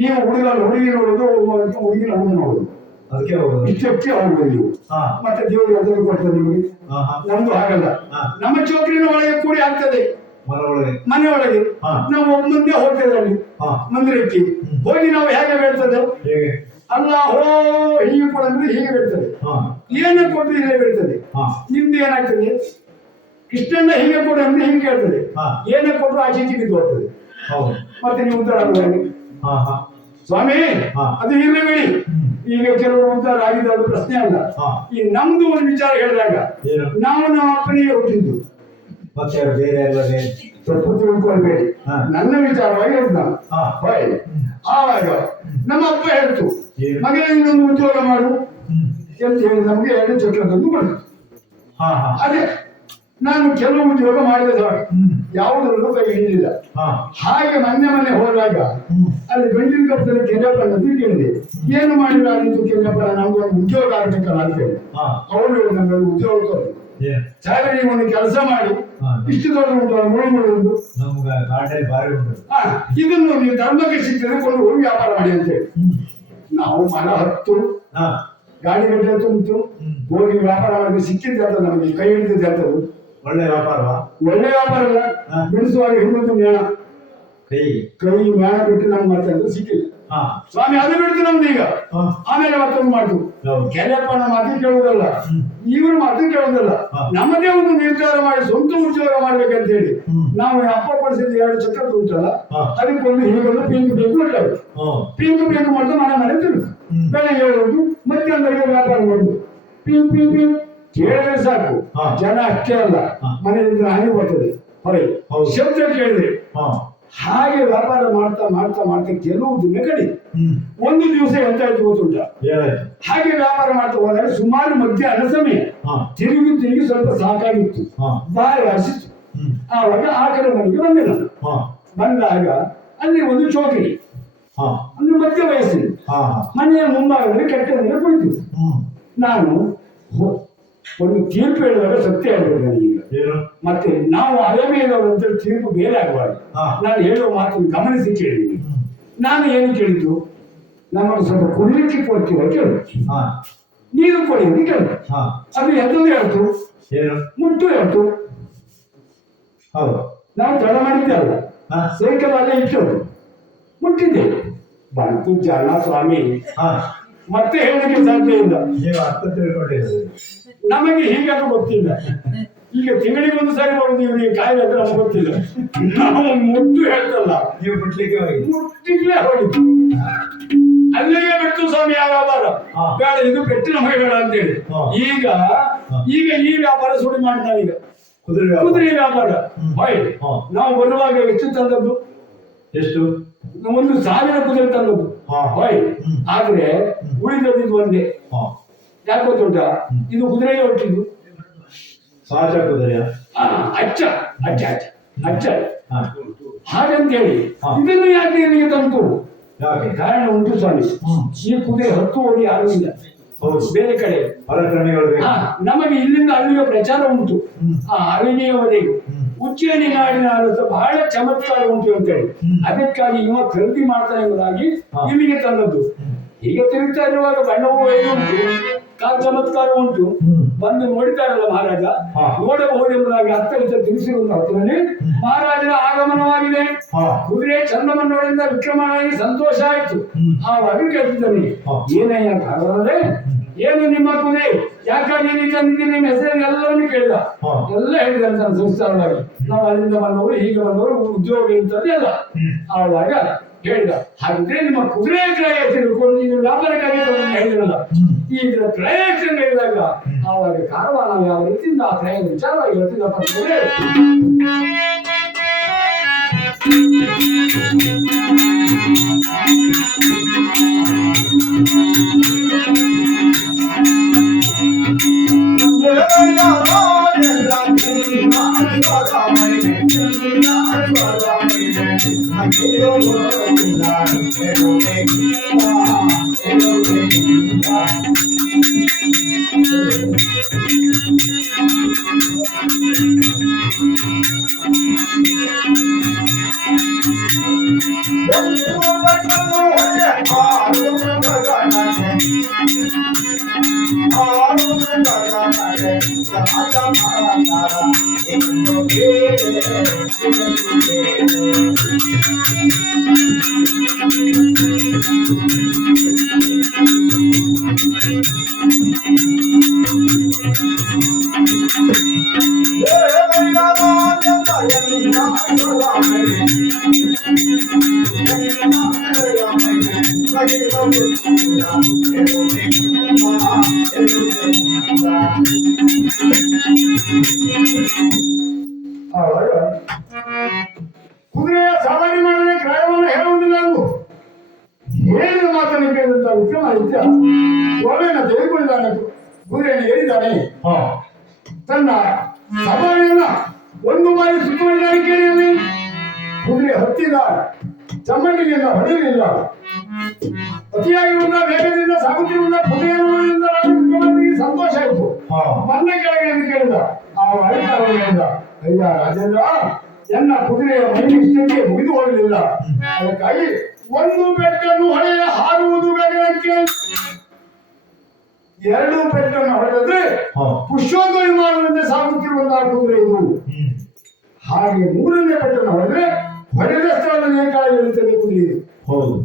ನೀವು ಹುಡುಗಿ ನೋಡುದು, ಹುಡುಗಿನ ಹುಡುಗ ನೋಡುದು, ಅದಕ್ಕೆ ಹೋಗುದು. ಇಷ್ಟಕ್ಕೆ ಹೋಗುದು ನೀವು. ಮತ್ತೆ ದೇವರಿಗೆ ಅದನ್ನು ಕೊಡ್ತದೆ ನಿಮಗೆ. ನಮ್ದು ಹಾಗಲ್ಲ. ನಮ್ಮ ಚೌಕರಿನ ಒಳಗೆ ಕೂಡಿ ಆಗ್ತದೆ, ಮನೆ ಒಳಗೆ. ನಾವು ಒಬ್ಬಂದೇ ಹೋಗ್ತದೆ ಅಲ್ಲಿ ಮಂದಿರಕ್ಕೆ ಹೋಗಿ ನಾವು ಹೇಗೆ ಬೀಳ್ತದೆ ಅಲ್ಲ, ಹೋ ಹೀಗೆ ಕೊಡಂದ್ರೆ ಹೀಗೆ ಬೀಳ್ತದೆ. ಏನೇ ಕೊಟ್ಟರೆ ಇಲ್ಲೇ ಬೀಳ್ತದೆ. ನಿಮ್ದು ಏನಾಗ್ತದೆ? ಕೃಷ್ಣನ್ನ ಹೀಗೆ ಕೊಡು ಅಂದ್ರೆ ಹೀಗೆ ಕೇಳ್ತದೆ, ಏನೇ ಕೊಟ್ಟರು ಆಚೆ ಬಿದ್ದು ಹೋಗ್ತದೆ. ಮತ್ತೆ ನೀವು ಉತ್ತರ ಆಗುವಾಗ ಸ್ವಾಮಿ ಅದು ಇರ್ಲಿ ಬಿಡಿ. ಈಗ ಕೆಲವರು ಉತ್ತರ ಆಗಿದ್ದು ಅದು ಪ್ರಶ್ನೆ ಅಲ್ಲ. ಈ ನಮ್ದು ಒಂದು ವಿಚಾರ ಹೇಳಿದಾಗ ನಾವು ನಮ್ಮ ಅಪ್ಪನಿಗೆ ಹುಟ್ಟಿದ್ದು, ಮತ್ತೆ ಬೇರೆ ಎಲ್ಲ ತಪ್ಪು ತಿಳ್ಕೊಳ್ಬೇಡಿ. ನನ್ನ ವಿಚಾರವಾಗಿ ಹೇಳ್ದ. ಆವಾಗ ನಮ್ಮ ಅಪ್ಪ ಹೇಳ್ತು, ಮಗನಿಗೆ ಇನ್ನೊಂದು ಉದ್ಯೋಗ ಮಾಡು ಅಂತ ಹೇಳಿ ನಮ್ಗೆ 2 ಚಕ್ರ ತಂದು ಕೊಡ್ತು. ಅದೇ ನಾನು ಕೆಲವು ಉದ್ಯೋಗ ಮಾಡಿದ ಸಾಕು, ಯಾವುದರಲ್ಲೂ ಕೈ ಹಿಡಿದಿಲ್ಲ. ಹಾಗೆ ಮೊನ್ನೆ ಹೋದಾಗ ಅಲ್ಲಿ ಗಂಟಿನ ಕಪ್ಪದಲ್ಲಿ ಕೆರೆಯಪ್ಪನದ್ದು ಕೇಳಿದೆ, ಏನು ಮಾಡಿಲ್ಲ ನಿಂತು ಕೆರೆಯಪ್ಪನ, ನಮ್ಗೆ ಒಂದು ಉದ್ಯೋಗ ಆಗ್ಬೇಕಲ್ಲ ಅಂತ ಹೇಳಿ. ಅವರು ನಮ್ಗೆ ಉದ್ಯೋಗ ಕೊಟ್ಟು ಸಾಗರಿ ಒಂದು ಕೆಲಸ ಮಾಡಿ ಇಷ್ಟು ದೊಡ್ಡ ಉಂಟು ಮುಳುಗುಳುಂಟು, ಇದನ್ನು ನೀವು ಧರ್ಮಕ್ಕೆ ಸಿಕ್ಕಿದ್ರೆ ಕೊಂಡು ಹೋಗಿ ವ್ಯಾಪಾರ ಮಾಡಿ ಅಂತ ಹೇಳಿ. ನಾವು ಮರ ಹತ್ತು ಗಾಡಿ ಗಡ್ಡೆ ತುಂಬಿತು ಹೋಗಿ ವ್ಯಾಪಾರ ಮಾಡಿ ಸಿಕ್ಕಿದ್ದೆ ಅಂತ ನಮಗೆ ಕೈ ಹಿಡಿದಿದ್ದೆ ಅಂತದ್ದು. ಒಳ್ಳೆ ವ್ಯಾಪಾರ ಅಲ್ಲ. ಬಿಡಿಸುವಾಗ ಹಿಂದೊಂದು ಮೇಣ, ಕೈ ಮೇಣ ಬಿಟ್ಟು ನಮ್ಗೆ ಮತ್ತೆ ಸಿಕ್ಕಿಲ್ಲ. ಸ್ವಾಮಿ ಅದು ಬಿಡ್ತು ನಮ್ದು ಈಗ. ಆಮೇಲೆ ಮತ್ತೊಂದು ಮಾಡ್ತು, ಕೆರೆಯಪ್ಪನ ಮಾತು ಕೇಳುವುದಲ್ಲ, ಇವ್ರ ಮಾತು ಕೇಳುವುದಲ್ಲ. ನಮ್ಮದೇ ಒಂದು ನಿರ್ಧಾರ ಮಾಡಿ ಸ್ವಂತ ಉದ್ಯೋಗ ಮಾಡ್ಬೇಕಂತ ಹೇಳಿ ನಾವು ಅಪ್ಪ ಪಡಿಸಿದ 2 ಚಕ್ರ ಉಂಟಲ್ಲ, ಅದಕ್ಕೊಂದು ಹೀಗೊಂದು ಪಿಂಕ್ ಬೇಕು ಒಳ್ಳೆಯದು. ಪಿಂಕ್ ಮಾಡಿದ್ರೆ ಮನೆ ತಿರುಗು, ಬೆಳಗ್ಗೆ ಹೇಳುವುದು, ಮಧ್ಯಾಹ್ನಕ್ಕೆ ವ್ಯಾಪಾರ ಮಾಡುದು. ಪಿಂಕ್ ಕೇಳಿದ್ರೆ ಸಾಕು, ಜನ ಅಷ್ಟೇ ಅಲ್ಲ, ಮನೆಯಿಂದ ಹಾನಿ ಬರ್ತದೆ ಹೊರಗೆ ಶಬ್ದ ಕೇಳಿದ್ರೆ. ಹಾಗೆ ವ್ಯಾಪಾರ ಮಾಡ್ತಾ ಕೆಲವು ದಿನ ಕಡಿ ಒಂದು ದಿವಸ ಎಂತಾಯ್ತು ಗೊತ್ತುಂಟ? ಹಾಗೆ ವ್ಯಾಪಾರ ಮಾಡ್ತಾ ಹೋದಾಗ ಸುಮಾರು ಮಧ್ಯಾಹ್ನ ಸಮಯ ತಿರುಗಿ ಸ್ವಲ್ಪ ಸಾಕಾಗಿತ್ತು, ಬಾಯಿ ಹಸಿತ್ತು. ಆವಾಗ ಆ ಕಡೆ ಮನೆಗೆ ಬಂದೆ ನಾನು. ಬಂದಾಗ ಅಲ್ಲಿ ಒಂದು ಚೌಕರಿ, ಅಂದ್ರೆ ಮಧ್ಯ ವಯಸ್ಸಿನ ಮನೆಯ ಮುಂಭಾಗದಲ್ಲಿ ಕೆಟ್ಟದಲ್ಲಿ ಕುಳಿತು. ನಾನು ಒಂದು ತೀರ್ಪು ಹೇಳಿದಾಗ ಸತ್ಯ ಹೇಳ್ಬೇಕು ನನಗೀಗ. ಮತ್ತೆ ನಾವು ಅಲೆಮೇಲವರು ಅಂತ ತೀರ್ಪು ಬೇರೆ ಆಗಬಾರ್ದು. ನಾನು ಹೇಳುವ ಮಾತನ್ನು ಗಮನಿಸಿ ಕೇಳಿದ್ದೀನಿ. ನಾನು ಏನು ಕೇಳಿದ್ದು, ನಮ್ಮನ್ನು ಸ್ವಲ್ಪ ಕುಡಿಲಿಕ್ಕೆ ಕೊಡ್ತೀವ ಕೇಳು, ನೀರು ಕೊಡಿ ಅಂತ ಕೇಳು. ಅದು ಎಂತದ್ದು ಹೇಳ್ತು, ಮುಟ್ಟು ಹೇಳ್ತು. ನಾವು ತಡ ಮಾಡಿದ್ದೆ ಅಲ್ಲ, ಸೈಕಲ್ ಅಲ್ಲೇ ಇಟ್ಟರು, ಮುಟ್ಟಿದ್ದೆ. ಬಂತು ಜನ ಸ್ವಾಮಿ, ಮತ್ತೆ ಹೇಳಲಿಕ್ಕೆ ಸಾಧ್ಯ ಇಲ್ಲ. ನಮಗೆ ಹೀಗಾದ್ರೂ ಗೊತ್ತಿಲ್ಲ. ಈಗ ತಿಂಗಳಿಗೆ ಒಂದು ಸಾರಿ ಬರುದು ಇವರಿಗೆ ಕಾಯಿಲೆ ಅಂತ ನಮ್ಗೆ ಗೊತ್ತಿಲ್ಲ. ನಾವು ಮುಟ್ಟು ಹೇಳ್ತಲ್ಲ, ನೀವು ಮುಟ್ಲಿಕ್ಕೆ ಹೋಗಿದ್ದು ಅಲ್ಲಿಗೆ ಬಿಟ್ಟು ಸ್ವಾಮಿ ಆ ವ್ಯಾಪಾರ ಬೇಡ, ಇದು ಪೆಟ್ಟು ನಮಗೆ ಬೇಡ ಅಂತೇಳಿ ಈಗ ಈ ವ್ಯಾಪಾರ ಸುಡಿ ಮಾಡ್ತಾರೆ. ಈಗ ಕುದುರೆ ವ್ಯಾಪಾರ. ನಾವು ಬರುವಾಗ ಎಷ್ಟು ತಂದದ್ದು? ಎಷ್ಟು? ಒಂದು 1000 ಕುದುರೆ ತಂದದ್ದು ಹಾ. ಹೋಯ್ ಆದ್ರೆ ಉಳಿದದ್ದು ಇದು ಒಂದೇ. ಹಾ. ಯಾಕೆ ಗೊತ್ತುಂಟಾ? ಇದು ಕುದುರೆಗೆ ಹೊಟ್ಟಿದ್ದು ಸಹಜ ಕುದುರೆಯ ಅಚ್ಚ ಅಚ್ಚ ಅಚ್ಚ ಅಚ್ಚ ಹಾ. ಹಾಗಂತ ಹೇಳಿ ಹಾ. ಇದನ್ನು ಯಾಕೆ ಇಲ್ಲಿಗೆ ತಂತು? ಯಾಕೆ? ಕಾರಣ ಉಂಟು ಸ್ವಾಮಿ. ಈ ಕುದುರೆ ಹತ್ತು ಓಡಿ ಯಾರೂ ಇಲ್ಲ ಹೌದು. ಬೇರೆ ಕಡೆ. ಪರಾಕ್ರಮಿಗಳು ಬೇಕು. ನಮಗೆ ಇಲ್ಲಿಂದ ಅಲ್ಲಿಗೆ ಪ್ರಚಾರ ಉಂಟು. ಅಲ್ಲಿಯವರೆಗೂ ಉಜ್ಜಯಿನಿ ನಾಡಿನ ಆಡಳಿತ ಬಹಳ ಚಮತ್ಕಾರ ಉಂಟು ಅಂತೇಳಿ ಅದಕ್ಕಾಗಿ ಇವ ಖರೀದಿ ಮಾಡ್ತಾನೆ ಎಂಬುದಾಗಿ ಇಲ್ಲಿಗೆ ತಂದದ್ದು. ಈಗ ತಿರುಗ್ತಾ ಇರುವಾಗ ಬಣ್ಣವೂ ಉಂಟು, ಕಾಲ್ ಚಮತ್ಕಾರ ಉಂಟು. ಬಂದು ನೋಡಿತಾರಲ್ಲ ಮಹಾರಾಜ, ನೋಡಬಹುದು ಎಂಬುದಾಗಿ ಹತ್ತಲಿತ ತಿಳಿಸಿರುವಂತ ಹೊತ್ತಿನಲ್ಲಿ ಮಹಾರಾಜನ ಆಗಮನವಾಗಿದೆ. ಕುದುರೆ ಚಂದಮನ್ನೋಡಿಂದ ವಿಕ್ರಮನಾಗಿ ಸಂತೋಷ ಆಯ್ತು. ಆ ಅವಿ ಕೇಳ್ತಿದ್ದಾನೆ, ಏನಯ್ಯ ಕಾರಣವೇ ಏನು ನಿಮ್ಮ ಕುದುರೆ, ಯಾಕಾಗಿ ನೀನು ತಂದಿದ್ದೀನಿ, ನಿಮ್ಮ ಹೆಸರು ಎಲ್ಲವನ್ನೂ ಕೇಳಿದ. ಎಲ್ಲ ಹೇಳಿದ್ದಾರೆ ನನ್ನ ಸಂಸ್ಥಾನವಾಗಿ, ನಾವು ಅಲ್ಲಿಂದ ಬಂದವರು ಹೀಗೆ ಬಂದವರು ಉದ್ಯೋಗ ಇಂಥದ್ದು ಎಲ್ಲ. ಆವಾಗ ಹೇಳಿದ, ಹಾಗಿದ್ರೆ ನಿಮ್ಮ ಕುದುರೆ ಕ್ರಯ ತಿಳ್ಕೊಂಡು ನೀವು ವ್ಯಾಪಾರಕ್ಕಾಗಿ ಹೇಳಿರಲ್ಲ, ಈ ಕ್ರಯ ಹೇಳಿದಾಗ ಆವಾಗ ಕಾರವಾರ ಯಾವ ರೀತಿಯಿಂದ ಆ ಕ್ರಯದ ವಿಚಾರವಾಗಿ ಹೇಳ್ತಿದ್ದಪ್ಪ ಕುದುರೆ. ಕುದುರೆಯ ಸವಾರಿ ಮಾಡದೆ ಕ್ರಯವನ್ನು ಹೇಳುವುದಿಲ್ಲ ಎಂದು ಹೇಳಿದ ಮಾತನ್ನು ಕೇಳಿದಂತ ವಿಕ್ರಮಾದಿತ್ಯ ಒಳ್ಳೆಯ ತೆಗೆದುಕೊಂಡಿದ್ದಾನೆ, ಕುದುರೆಯನ್ನು ಏರಿದ್ದಾನೆ. ತನ್ನ ಸವಾರಿಯನ್ನ ಒಂದು ಬಾರಿ ಸುತ್ತುವರಿದಾರಿ ಕೇಳಿದ್ದಾನೆ. ಕುದುರೆ ಹತ್ತಿದ ಚಮ್ಮಡಿಯಿಂದ ಹೊಡೆಯಲಿಲ್ಲ. ಅತಿಯಾಗಿರುವಂತಹ ವೇಗದಿಂದ ಸಾಗುತ್ತಿರುವಂತಹ ಕುದುರೆಯಿಂದ ವಿಕ್ರಮಾದಿತ್ಯನಿಗೆ ಸಂತೋಷ ಆಯಿತು. ಮನ್ನ ಕೆಳಗೆ ಎಂದು ಕೇಳಿದ. ಆ ಅಧಿಕಾರಿ ಹೇಳಿದ, ಅಯ್ಯ ರಾಜೇಂದ್ರ, ಎನ್ನ ಕುದುರೆಯ ಮೈನಿಷ್ಠಕ್ಕೆ ಮುಗಿದು ಹೋಗಲಿಲ್ಲ, ಅದಕ್ಕಾಗಿ ಒಂದು ಪೆಟ್ಟನ್ನು ಹೊಡೆಯ ಹಾರುವುದು ಗಗನಕ್ಕೆ, 2 ಪೆಟ್ಟನ್ನು ಹೊಡೆದ್ರೆ ಪುಷ್ಪಕ ವಿಮಾನದಂತೆ ಸಾಗುತ್ತಿರುವಂತಹ ಕುದುರೆ ಇದು. ಹಾಗೆ 3ನೇ ಪೆಟ್ಟನ್ನು ಹೊಡೆದ್ರೆ ಹೊಡೆದ ಸ್ಥಳದಲ್ಲಿ ಏಕಾಗಿ ಇರುತ್ತದೆ ಕುದುರೆ ಇದು. ಹೌದು.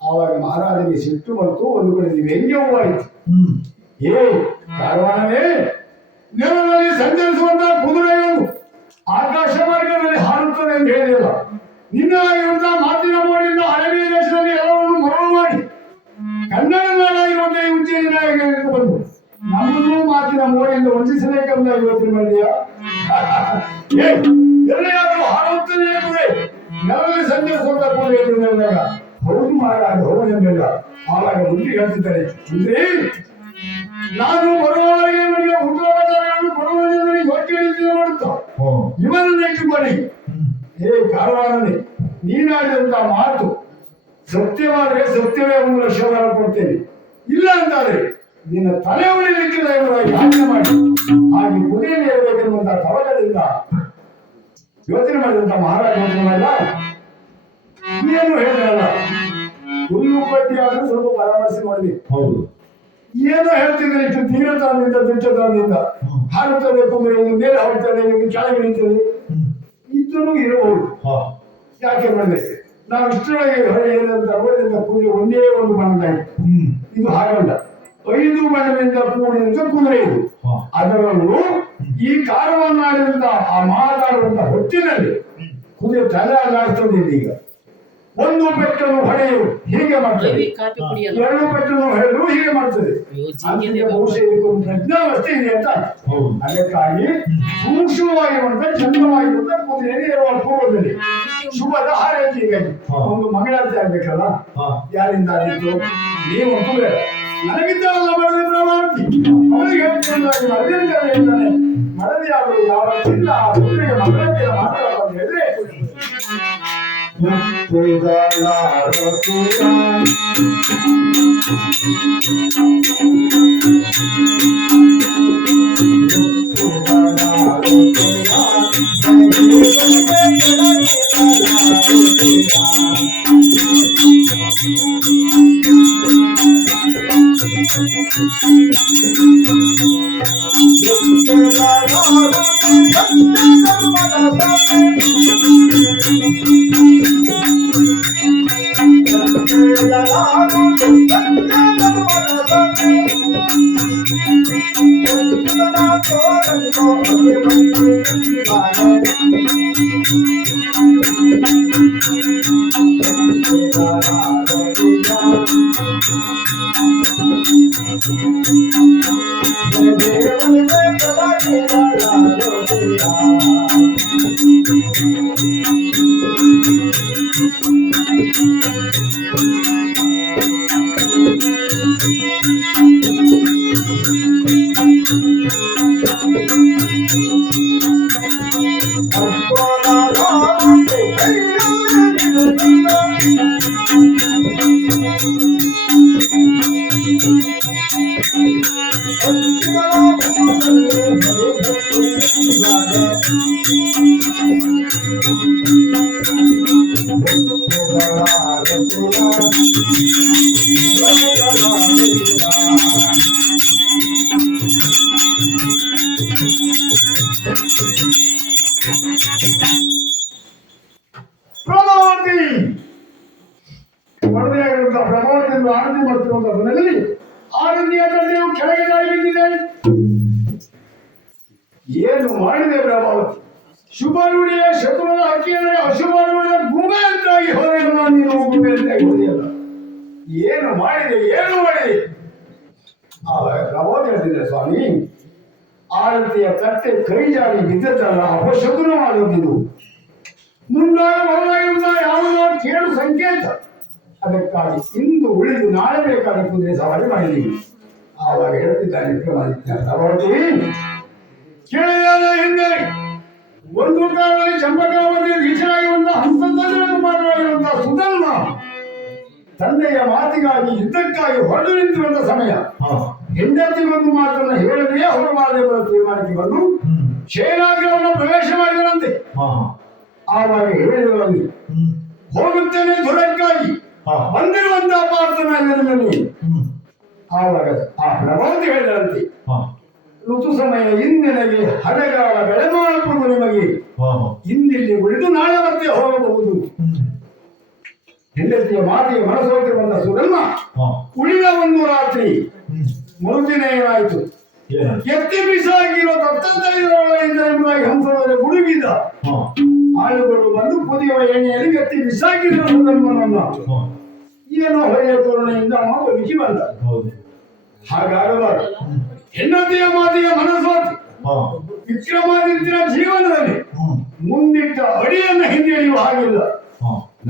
ಆವಾಗ ಮಹಾರಾಜನಿಗೆ ಸಿಟ್ಟು ಬಂತು, ಒಂದು ಕಡೆ ವ್ಯಂಗ್ಯವೂ ಆಯಿತು. ಕಾರವಾರವೇ, ನೆಲದಲ್ಲಿ ಸಂಚರಿಸುವಂತಹ ಕುದುರೆಯನ್ನು ಆಕಾಶ ಮಾರ್ಗದಲ್ಲಿ ಹಾರುತ್ತದೆ ಎಂದು ಹೇಳಿಲ್ಲ. ನಿನ್ನಾಗಿರುವಂತಹ ಮಾತಿನ ಮೋಡಿಯಿಂದ ಹಳವಿ ದೇಶದಲ್ಲಿ ಎಲ್ಲವನ್ನು ಮರಳು ಮಾಡಿ ಕನ್ನಡ ನಾಡಾಗಿರುವಂತಹ ಈ ಉಜ್ಜಯಿನಿ ನಾಯಕರಿಗೆ ಬಂದು ನಮ್ಮನ್ನು ಮಾತಿನ ಮೋಡಿಯಿಂದ ವಂಚಿಸಬೇಕೆಂಬ ಯೋಚನೆ ಮಾಡಿದೆಯಾ? ಎಲ್ಲಿಯಾದರೂ ಹಾರುತ್ತದೆ ಕುದುರೆ, ನೆಲದಲ್ಲಿ ಸಂಚರಿಸುವಂತಹ ಕುದುರೆ ಎಂದು ಹೇಳಿದಾಗ ಹೌದು ಮಹಾರಾಜ, ಹೌದು ಎಂದಿಲ್ಲ. ಆವಾಗ ಮುಂದೆ ಹೇಳ್ತಿದ್ದಾರೆ, ಕುದುರೆ ನಾನು ಬರುವವರೆಗೆ ನನಗೆ ಉದ್ಯೋಗಗಳನ್ನು ಕೊಡುವುದನ್ನು ಯೋಗ್ಯ ರೀತಿಯಲ್ಲಿ ಮಾಡುತ್ತಾ ಇವನನ್ನು ಇಟ್ಟುಕೊಳ್ಳಿ. ಕಾರವಾರನೇ, ನೀನಾಡಿದಂತಹ ಮಾತು ಸತ್ಯವಾದರೆ ಸತ್ಯವೇ 1 ಲಕ್ಷ ಕೊಡ್ತೇನೆ, ಇಲ್ಲ ಅಂತಾದ್ರೆ ನಿನ್ನ ತಲೆ ಉಳಿಲಿಕ್ಕಿಲ್ಲ ಎಂಬುದಾಗಿ ಆಜ್ಞೆ ಮಾಡಿ ಹಾಗೆ ಕುದುರೆಯಲ್ಲಿ ಇರಬೇಕೆನ್ನುವಂತಹ ತವಕದಿಂದ ಯೋಚನೆ ಮಾಡಿದಂತಹ ಮಹಾರಾಜ ಯೋಚನೆ ಮಾಡಿದ. ಏನು ಹೇಳಿದ್ರಲ್ಲ, ಹುಲ್ಲು ಕಟ್ಟಿಯಾದ್ರೂ ಸ್ವಲ್ಪ ಪರಾಮರ್ಶೆ ಮಾಡಬೇಕು. ಹೌದು, ಏನೋ ಹೇಳ್ತಿದ್ರೆ ಇಷ್ಟು ತೀವ್ರತನದಿಂದ ದಿಟ್ಟತನದಿಂದ ಹಾರುತ್ತದೆ ಕುದುರೆ, ಮೇಲೆ ಹೊರಡ್ತದೆ, ಕೆಳಗೆ ನಿಂತದೆ ಇದ್ರೂ ಇರಬಹುದು. ಯಾಕೆ ಮಾಡಿದ್ರೆ ನಾವು ಇಷ್ಟರೊಳಗೆ ಹೊರಗೆ ಏನಂತ ನೋಡಿದಂತ ಕುದುರೆ ಒಂದೇ ಒಂದು ಬಣ್ಣದಾಯಿತು. ಇದು ಹಾಗಲ್ಲ, 5 ಬಣ್ಣದಿಂದ ಕೂಡಿದಂತ ಕುದುರೆ ಇದು. ಅದರಲ್ಲೂ ಈ ಕಾರವನ್ನಾಡಿದಂತ ಆ ಮಾತಾಡುವಂತ ಹೊತ್ತಿನಲ್ಲಿ ಕುದುರೆ ತಲೆ ಅಲ್ಲಾಡ್ತದೆ. ಈಗ ಒಂದು ಪೆಟ್ಟನ್ನು ಹೊಡೆಯು ಹೀಗೆ ಮಾಡ್ತದೆ, ಕಾಫಿ ಕುಡಿಯಲ್ಲ. ಎರಡು ಪೆಟ್ಟನ್ನು ಹೊಡೆದು ಹೀಗೆ ಮಾಡ್ತದೆ. ಅದಕ್ಕೆ ಬಹುಶಃ ಇದಕ್ಕೊಂದು ಪ್ರಜ್ಞಾವಸ್ಥೆ ಇದೆ ಅಂತ. ಹೌದು. ಅದಕ್ಕಾಗಿ ಸೂಕ್ಷ್ಮವಾಗಿರುವಂತ ಚಂದವಾಗಿರುವಂತ ಕುದುರೆಯಲ್ಲಿ ಇರುವ ಪೂರ್ವದಲ್ಲಿ ಶುಭದ ಹಾರೈಕೆಗಾಗಿ ಒಂದು ಮಂಗಳಾರತಿ ಆಗ್ಬೇಕಲ್ಲ. ಹಾ. ಯಾರಿಂದ ಆಗಿತ್ತು? ನೀವು ಕುದುರೆ ನನಗಿದ್ದಲ್ಲ ಮಡದಿ ಪ್ರಮಾಣಿ ಅವರಿಗೆ ಹೇಳ್ತಾನೆ ಮಡದಿ ಅವರು ಯಾವ ಚಿನ್ನ ಆ ಕುದುರೆಗೆ ಮಂಗಳಾರತಿ ಮಾತ್ರ ಅಂತ ಹೇಳಿದ್ರೆ ಪ್ರಭಾವತಿ ಮಡದಿಯಾಗಿರುವಂತಹ ಪ್ರಭಾವತಿಯನ್ನು ಆರತಿ ಮಾಡ್ತಿರುವಂತಹ ಸಮಯದಲ್ಲಿ ಆರತಿಯ ತಂದೆಯು ಕೆಳಗೆ ಜಾರಿ ಬಿದ್ದಿದೆ. ಏನು ಮಾಡಿದೆ ಪ್ರಭಾವತಿ? ಶುಭ ರೂಢಿಯ ಶತ್ರುಗಳ ಹಕ್ಕಿಯನ್ನು ಅಶುಭ ರೂಢಿಯ ಗುಮೆ ಅಂತಾಗಿ ಹೋದೆಯಲ್ಲ, ನೀನು ಗುಮೆ ಅಂತಾಗಿ ಹೋದೆಯಲ್ಲ. ಏನು ಮಾಡಿದೆ? ಏನು ಮಾಡಿದೆ? ಆವಾಗ ಪ್ರಭಾವತಿ ಹೇಳ್ತಿದ್ದೆ, ಸ್ವಾಮಿ ಆರತಿಯ ಕಟ್ಟೆ ಕೈ ಜಾರಿ ಬಿದ್ದದ್ದಲ್ಲ, ಅಪಶಕುನವಾದದ್ದು. ಮುಂದಾದ ಬದಲಾಗಿರುವುದ ಯಾವುದೋ ಕೇಳು ಸಂಕೇತ. ಅದಕ್ಕಾಗಿ ಇಂದು ಉಳಿದು ನಾಳೆ ಬೇಕಾದ ಕುದುರೆ ಸವಾರಿ ಮಾಡಿದ್ದೀವಿ. ಆವಾಗ ಹೇಳ್ತಿದ್ದಾನೆ ವಿಕ್ರಮಾದಿತ್ಯ, ಪ್ರಭಾವತಿ ಕೇಳಿದಾದ ಹಿಂದೆ ಒಂದು ಕಾಲದಲ್ಲಿ ಚಂಪಕಾವತಿ ದೀಕ್ಷರಾಗಿರುವಂತಹ ಹಂಸಂದ್ರ ಕುಮಾರರಾಗಿರುವಂತಹ ಸುಧರ್ಮ ತಂದೆಯ ಮಾತಿಗಾಗಿ ಯುದ್ಧಕ್ಕಾಗಿ ಹೊರಟು ನಿಂತಿರುವಂತಹ ಸಮಯ. ಹೆಂಡತಿ ಒಂದು ಮಾತನ್ನ ಹೇಳದೆಯೇ ಹೊರಬಾರದೆಂಬ ತೀರ್ಮಾನಕ್ಕೆ ಬಂದು ಶೈಲಾಗ್ರಹವನ್ನು ಪ್ರವೇಶ ಮಾಡಿದರಂತೆ. ಆವಾಗ ಹೇಳಿದರಲ್ಲಿ ಹೋಗುತ್ತೇನೆ ದುರಕ್ಕಾಗಿ ಬಂದಿರುವಂತಹ ಪಾರ್ಥನಲ್ಲಿ. ಆವಾಗ ಆ ಪ್ರಭಾವತಿ ಹೇಳಿದಂತೆ, ಋತು ಸಮಯ ಇಂದಿನಗೆ ಹಳೆಗಾಲ ಬೆಳೆ ಮಾಡುವುದು ನಿಮಗೆ, ಇಂದಿಲ್ಲಿ ಉಳಿದು ನಾಳೆ ಮತ್ತೆ ಹೋಗಬಹುದು. ಹೆಂಡತಿಯ ಮಾತಿಗೆ ಮನಸ್ಸೋತಿರುವಂತಹ ಸುಧರ್ಮ ಉಳಿದ ಒಂದು ರಾತ್ರಿ ಮರುದಿನ ಏನಾಯಿತು, ಎತ್ತಿ ಬಿಸಾಗಿರೋ ತತ್ತೈದರಿಂದ ಎಂಬುದಾಗಿ ಹಂಸವಾದ ಗುಡುಗಿದ ಆಳುಗಳು ಬಂದು ಕುದಿಯುವ ಎಣ್ಣೆಯಲ್ಲಿ ಎತ್ತಿ ಬಿಸಾಕಿದ್ರು ಸುಧರ್ಮನನ್ನ. ಏನೋ ಹೊರೆಯ ತೋರಣೆಯಿಂದ ಅವ ಒಲಿಕಿ ಬಂದ. ಹಾಗಾಗಬಾರದು. ಹೆಂಡತಿಯ ಮಾತಿಗೆ ಮನಸ್ಸೋತಿ ವಿಕ್ರಮಾದಿತ್ಯನ ಜೀವನದಲ್ಲಿ ಮುಂದಿಟ್ಟ ಅಡಿಯನ್ನ ಹಿಂದಿಳಿಯುವ ಹಾಗಿಲ್ಲ.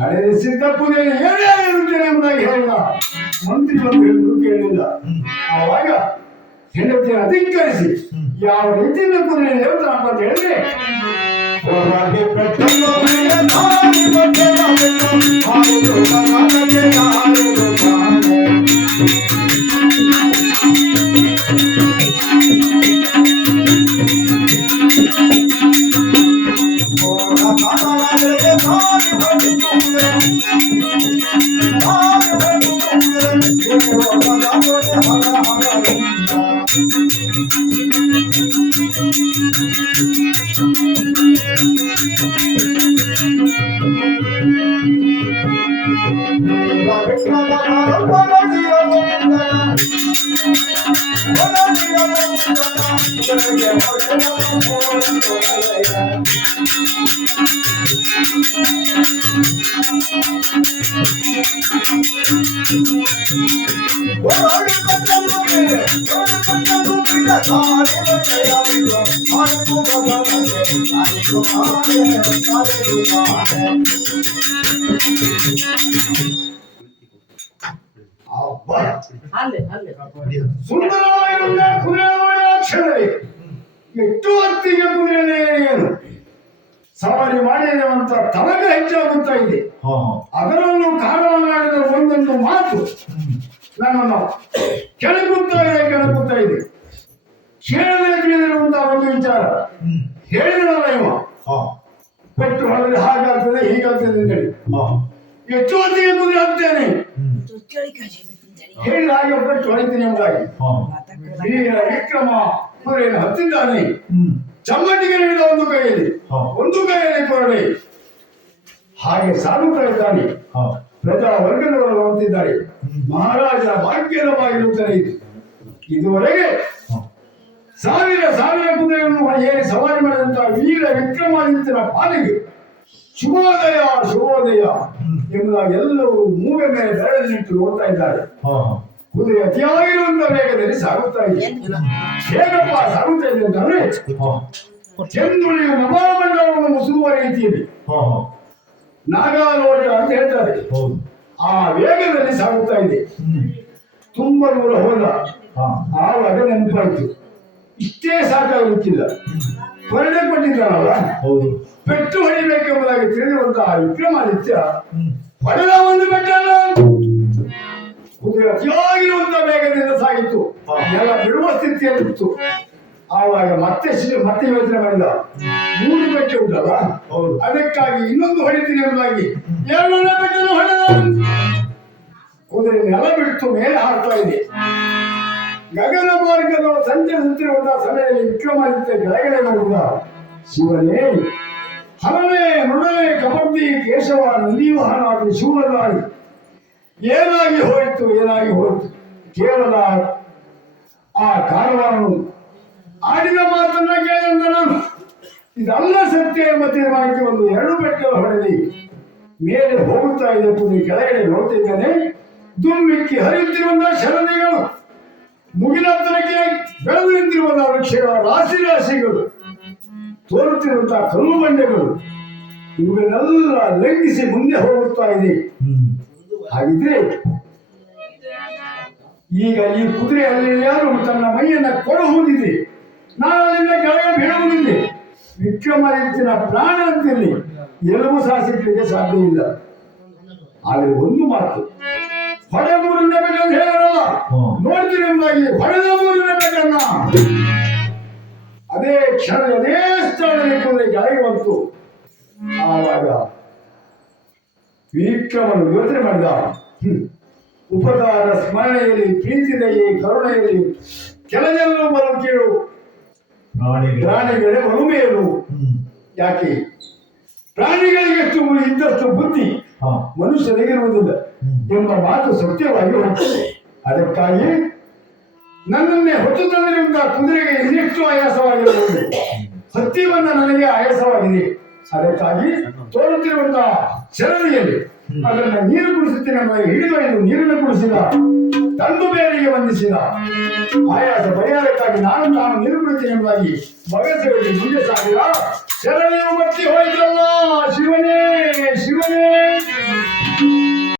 ನಡೆಸಿದ್ದ ಪೂಜೆ ಏನೇ ಇರುತ್ತೇನೆ ಎಂಬುದಾಗಿ ಹೇಳಿದ. ಮಂತ್ರಿ ಬಂದು ಹೇಳಿದ್ರು ಕೇಳಿಲ್ಲ. ಆವಾಗ ಹೆಂಡತಿಯನ್ನು ಅಧಿಕರಿಸಿ ಯಾವ ರೀತಿಯಿಂದ ಕುದುರೆ ದೇವತನ ಅಂತ ಹೇಳಿದ್ರೆ ಅಬ್ಬಾ, ಸುಂದರವಾಗಿರುವಂತ ಕುದುರೆ ನೋಡಿ ಅಕ್ಷರವೇ ಎಷ್ಟು ಹೊತ್ತಿಗೆ ಕುದುರೆ ಏನು ಸವಾರಿ ಮಾಡಿರುವಂತ ತನಕ ಹೆಚ್ಚಾಗುತ್ತಾ ಇದೆ. ಅದರಲ್ಲೂ ಕಾರಣವನ್ನಾಡಿದ ಒಂದೊಂದು ಮಾತು ನನ್ನನ್ನು ಕೆಣಕುತ್ತಾ ಇದೆ. ಕೇಳದೆ ತಿಳಿದಿರುವಂತಹ ಒಂದು ವಿಚಾರ ಹೇಳಿದನಲ್ಲ ಇವ, ಪೆಟ್ಟು ಹೊಡೆದ್ರೆ ಹಾಗಾಗ್ತದೆ ಹೀಗಾಗ್ತದೆ ಅಂತೇಳಿ ಎಷ್ಟು ಹೊತ್ತಿಗೆ ಕುದುರೆ ಹಾಕ್ತೇನೆ ಹೇಳಿದ ಹಾಗೆ ಪೆಟ್ಟು ಹೊಡಿತೀನಿ ಎಂಬುದಾಗಿ ವೀರ ವಿಕ್ರಮ ಕುದುರೆಯನ್ನು ಹತ್ತಿದ್ದಾನೆ. ಚಮ್ಮಟಿಗೆ ಹಿಡಿದ ಒಂದು ಕೈಯಲ್ಲಿ ಕೊರಡೆ ಹಾಗೆ ಸಾಗುತ್ತಾ ಇದ್ದಾನೆ. ಪ್ರಜಾ ವರ್ಗದವರು ನೋಡುತ್ತಿದ್ದಾರೆ. ಮಹಾರಾಜರ ಭಾಗ್ಯದ ಬಾಗಿರುತ್ತದೆ ಇದು. ಇದುವರೆಗೆ ಸಾವಿರ ಕುದುರೆಯನ್ನು ಏರಿ ಸವಾರಿ ಮಾಡಿದಂತಹ ವೀರ ವಿಕ್ರಮಾದಿತ್ಯನ ಪಾಲಿಗೆ ಶುಭೋದಯ ಎಂಬುದಾಗಿ ಎಲ್ಲರೂ ಮೂವೆ ಮೇಲೆ ಬೆರಳಿನಿಟ್ಟು ನೋಡ್ತಾ ಇದ್ದಾರೆ. ಕುದುರೆ ಅತಿಯಾಗಿರುವಂತಹ ವೇಗದಲ್ಲಿ ಸಾಗುತ್ತಾ ಇದೆ. ಹೇಗಪ್ಪ ಸಾಗುತ್ತಾ ಇದೆ ಅಂತಂದ್ರೆ ಚಂದ್ರುಳಿಯು ನಭಾಮಂಡಲವನ್ನು ಮುಸುಗುವ ರೀತಿಯಲ್ಲಿ ನಾಗಾಲೋಟ ಅಂತ ಹೇಳ್ತಾರೆ. ಆ ವೇಗದಲ್ಲಿ ಸಾಗುತ್ತಾ ಇದೆ. ತುಂಬಾ ದೂರ ಹೋದ ಆವಾಗ ನೆನಪಾಯ್ತು, ಇಷ್ಟೇ ಸಾಕಾಗಲಿಕ್ಕಿಲ್ಲ. ಹೊರಡೆ ಕೊಟ್ಟಿದ್ದಾನಲ್ಲ, ಪೆಟ್ಟು ಹೊಡಿಬೇಕೆಂಬುದಾಗಿ ತಿಳಿದಿರುವಂತಹ ವಿಕ್ರಮಾದಿತ್ಯ ಹೊಡೆದ ಒಂದು ಬೆಟ್ಟಲ್ಲ. ಕುದುರೆ ಅತಿಯಾಗಿರುವಂತಹ ವೇಗದಿಂದ ಸಾಗಿತ್ತು. ಎಲ್ಲ ಬಿಡುವ ಸ್ಥಿತಿಯಲ್ಲಿತ್ತು. ಆವಾಗ ಮತ್ತೆ ಯೋಚನೆ ಮಾಡಿದ, 3 ಬೆಟ್ಟ ಉಂಟಲ್ಲ, ಅದಕ್ಕಾಗಿ ಇನ್ನೊಂದು ಹೊಡಿತೀನಿ ಎಂಬುದಾಗಿ 2ನೇ ಬೆಟ್ಟನ್ನು ಹೊಡೆದ. ಕುದುರೆ ನೆಲ ಬಿಟ್ಟು ಮೇಲೆ ಹಾಕ್ತಾ ಇದೆ. ಗಗನ ಮಾರ್ಗದ ಸಂಚರಿಸುತ್ತಿರುವಂತಹ ಸಮಯದಲ್ಲಿ ವಿಕ್ರಮಾದಿತ್ಯ ಕೆಳಗಡೆ ನೋಡಿದ. ಶಿವನೇ, ಹರನೇ, ಮೃಡನೆ, ಕಪರ್ದಿ, ಕೇಶವ, ನಂದಿವಾಹನಾದಿ ಶಿವನಾಗಿ ಏನಾಗಿ ಹೋಯಿತು. ಕೇವಲ ಆ ಕಾರವಾರನು ಆಡಿದ ಮಾತನ್ನ ಕೇಳಿದಂತ ನಾನು ಇದಲ್ಲ ಸತ್ಯ ಎಂಬ ತೀರ್ಮಾನಕ್ಕೆ 2 ಬೆಟ್ಟ ಹೊಡೆದಿ ಮೇಲೆ ಹೋಗುತ್ತಾ ಇದೆ. ಕುದುರೆ ಕೆಳಗಡೆ ನೋಡ್ತಿದ್ದಾನೆ. ದುಮ್ಮಿಕ್ಕಿ ಹರಿಯುತ್ತಿರುವಂತಹ ಶರಣಿಗಳು, ಮುಗಿಲತ್ತರಕ್ಕೆ ಬೆಳೆದು ನಿಂತಿರುವಂತಹ ವೃಕ್ಷಗಳ ರಾಶಿಗಳು, ತೋರುತ್ತಿರುವಂತಹ ಕಲ್ಲು ಬಂಡೆಗಳು, ಇವುಗಳನ್ನೆಲ್ಲ ಲಂಘಿಸಿ ಮುಂದೆ ಹೋಗುತ್ತಾ ಇದೆ. ಹಾಗಿದ್ರೆ ಈಗ ಈ ಕುದುರೆ ಅಲ್ಲಿ ಯಾರು ತನ್ನ ಮೈಯನ್ನ ಕೊಡಹುದಿದೆ, ನಾನು ಅಲ್ಲಿಂದ ಕೆಳಗೆ ಬೀಳುವುದಿದೆ. ವಿಕ್ರಮಾದಿತ್ಯನ ಪ್ರಾಣ ಅಂತಿರಲಿ, ಎಲುಬು ಸಹ ಸಿಕ್ಕಲಿಕ್ಕೆ ಸಾಧ್ಯ ಇಲ್ಲ. ಆದರೆ ಒಂದು ಮಾತು, ಹೊಡೆ 3ನೇ ಬೆಟ್ಟ ಅಂತ ಹೇಳಲ್ಲ, ನೋಡ್ತೀನಿ ಎಂಬುದಾಗಿ ಹೊಡೆದ 3ನೇ ಬೆಟ್ಟನ್ನ ಅದೇ ಕ್ಷಣ ಅದೇ ಸ್ಥಳದಲ್ಲಿ ಕುದುರೆ ಕೆಳಗೆ ಬಂತು. ಆವಾಗ ವಿಕ್ರಮನು ಯೋಚನೆ ಮಾಡಿದ, ಉಪಕಾರ ಸ್ಮರಣೆಯಲ್ಲಿ, ಪ್ರೀತಿದೆಯೇ, ಕರುಣೆಯಲ್ಲಿ ಕೆಲವೆಲ್ಲರೂ ಬಲು ಕೇಳು, ಪ್ರಾಣಿಗಳೇ ಮನುಮೇಲು. ಯಾಕೆ ಪ್ರಾಣಿಗಳಿಗೆ ಎಷ್ಟು ಇದ್ದಷ್ಟು ಬುದ್ಧಿ ಮನುಷ್ಯನಿಗಿರುವುದಿಲ್ಲ ಎಂಬ ಮಾತು ಸತ್ಯವಾಗಿ ಹೋಗ್ತದೆ. ಅದಕ್ಕಾಗಿ ನನ್ನನ್ನೇ ಹೊತ್ತು ತಂದಿರುವಂತಹ ಕುದುರೆಗೆ ಇನ್ನೆಷ್ಟು ಆಯಾಸವಾಗಿರಬಹುದು. ಸತ್ಯವನ್ನ ನನಗೆ ಆಯಾಸವಾಗಿದೆ. ಅದಕ್ಕಾಗಿ ತೋರುತ್ತಿರುವಂತಹ ಶರಣಿಯಲ್ಲಿ ಅದನ್ನ ನೀರು ಕುಡಿಸುತ್ತೇನೆ ಹಿಡಿದು ನೀರನ್ನು ಕುಡಿಸಿದ, ತಂದು ಬೇರೆಗೆ ಬಂಧಿಸಿದ. ಆಯಾಸ ಪರಿಹಾರಕ್ಕಾಗಿ ನಾನು ನೀರು ಕುಡಿತೇನೆ ಎಂಬುದಾಗಿ ಬಗಸೆಯಲ್ಲಿ ಮುಂದೆ ಸಾಗಿದ. ಶರಣಿಯು ಬತ್ತಿ ಹೋಯಿತಲ್ಲ. ಶಿವನೇ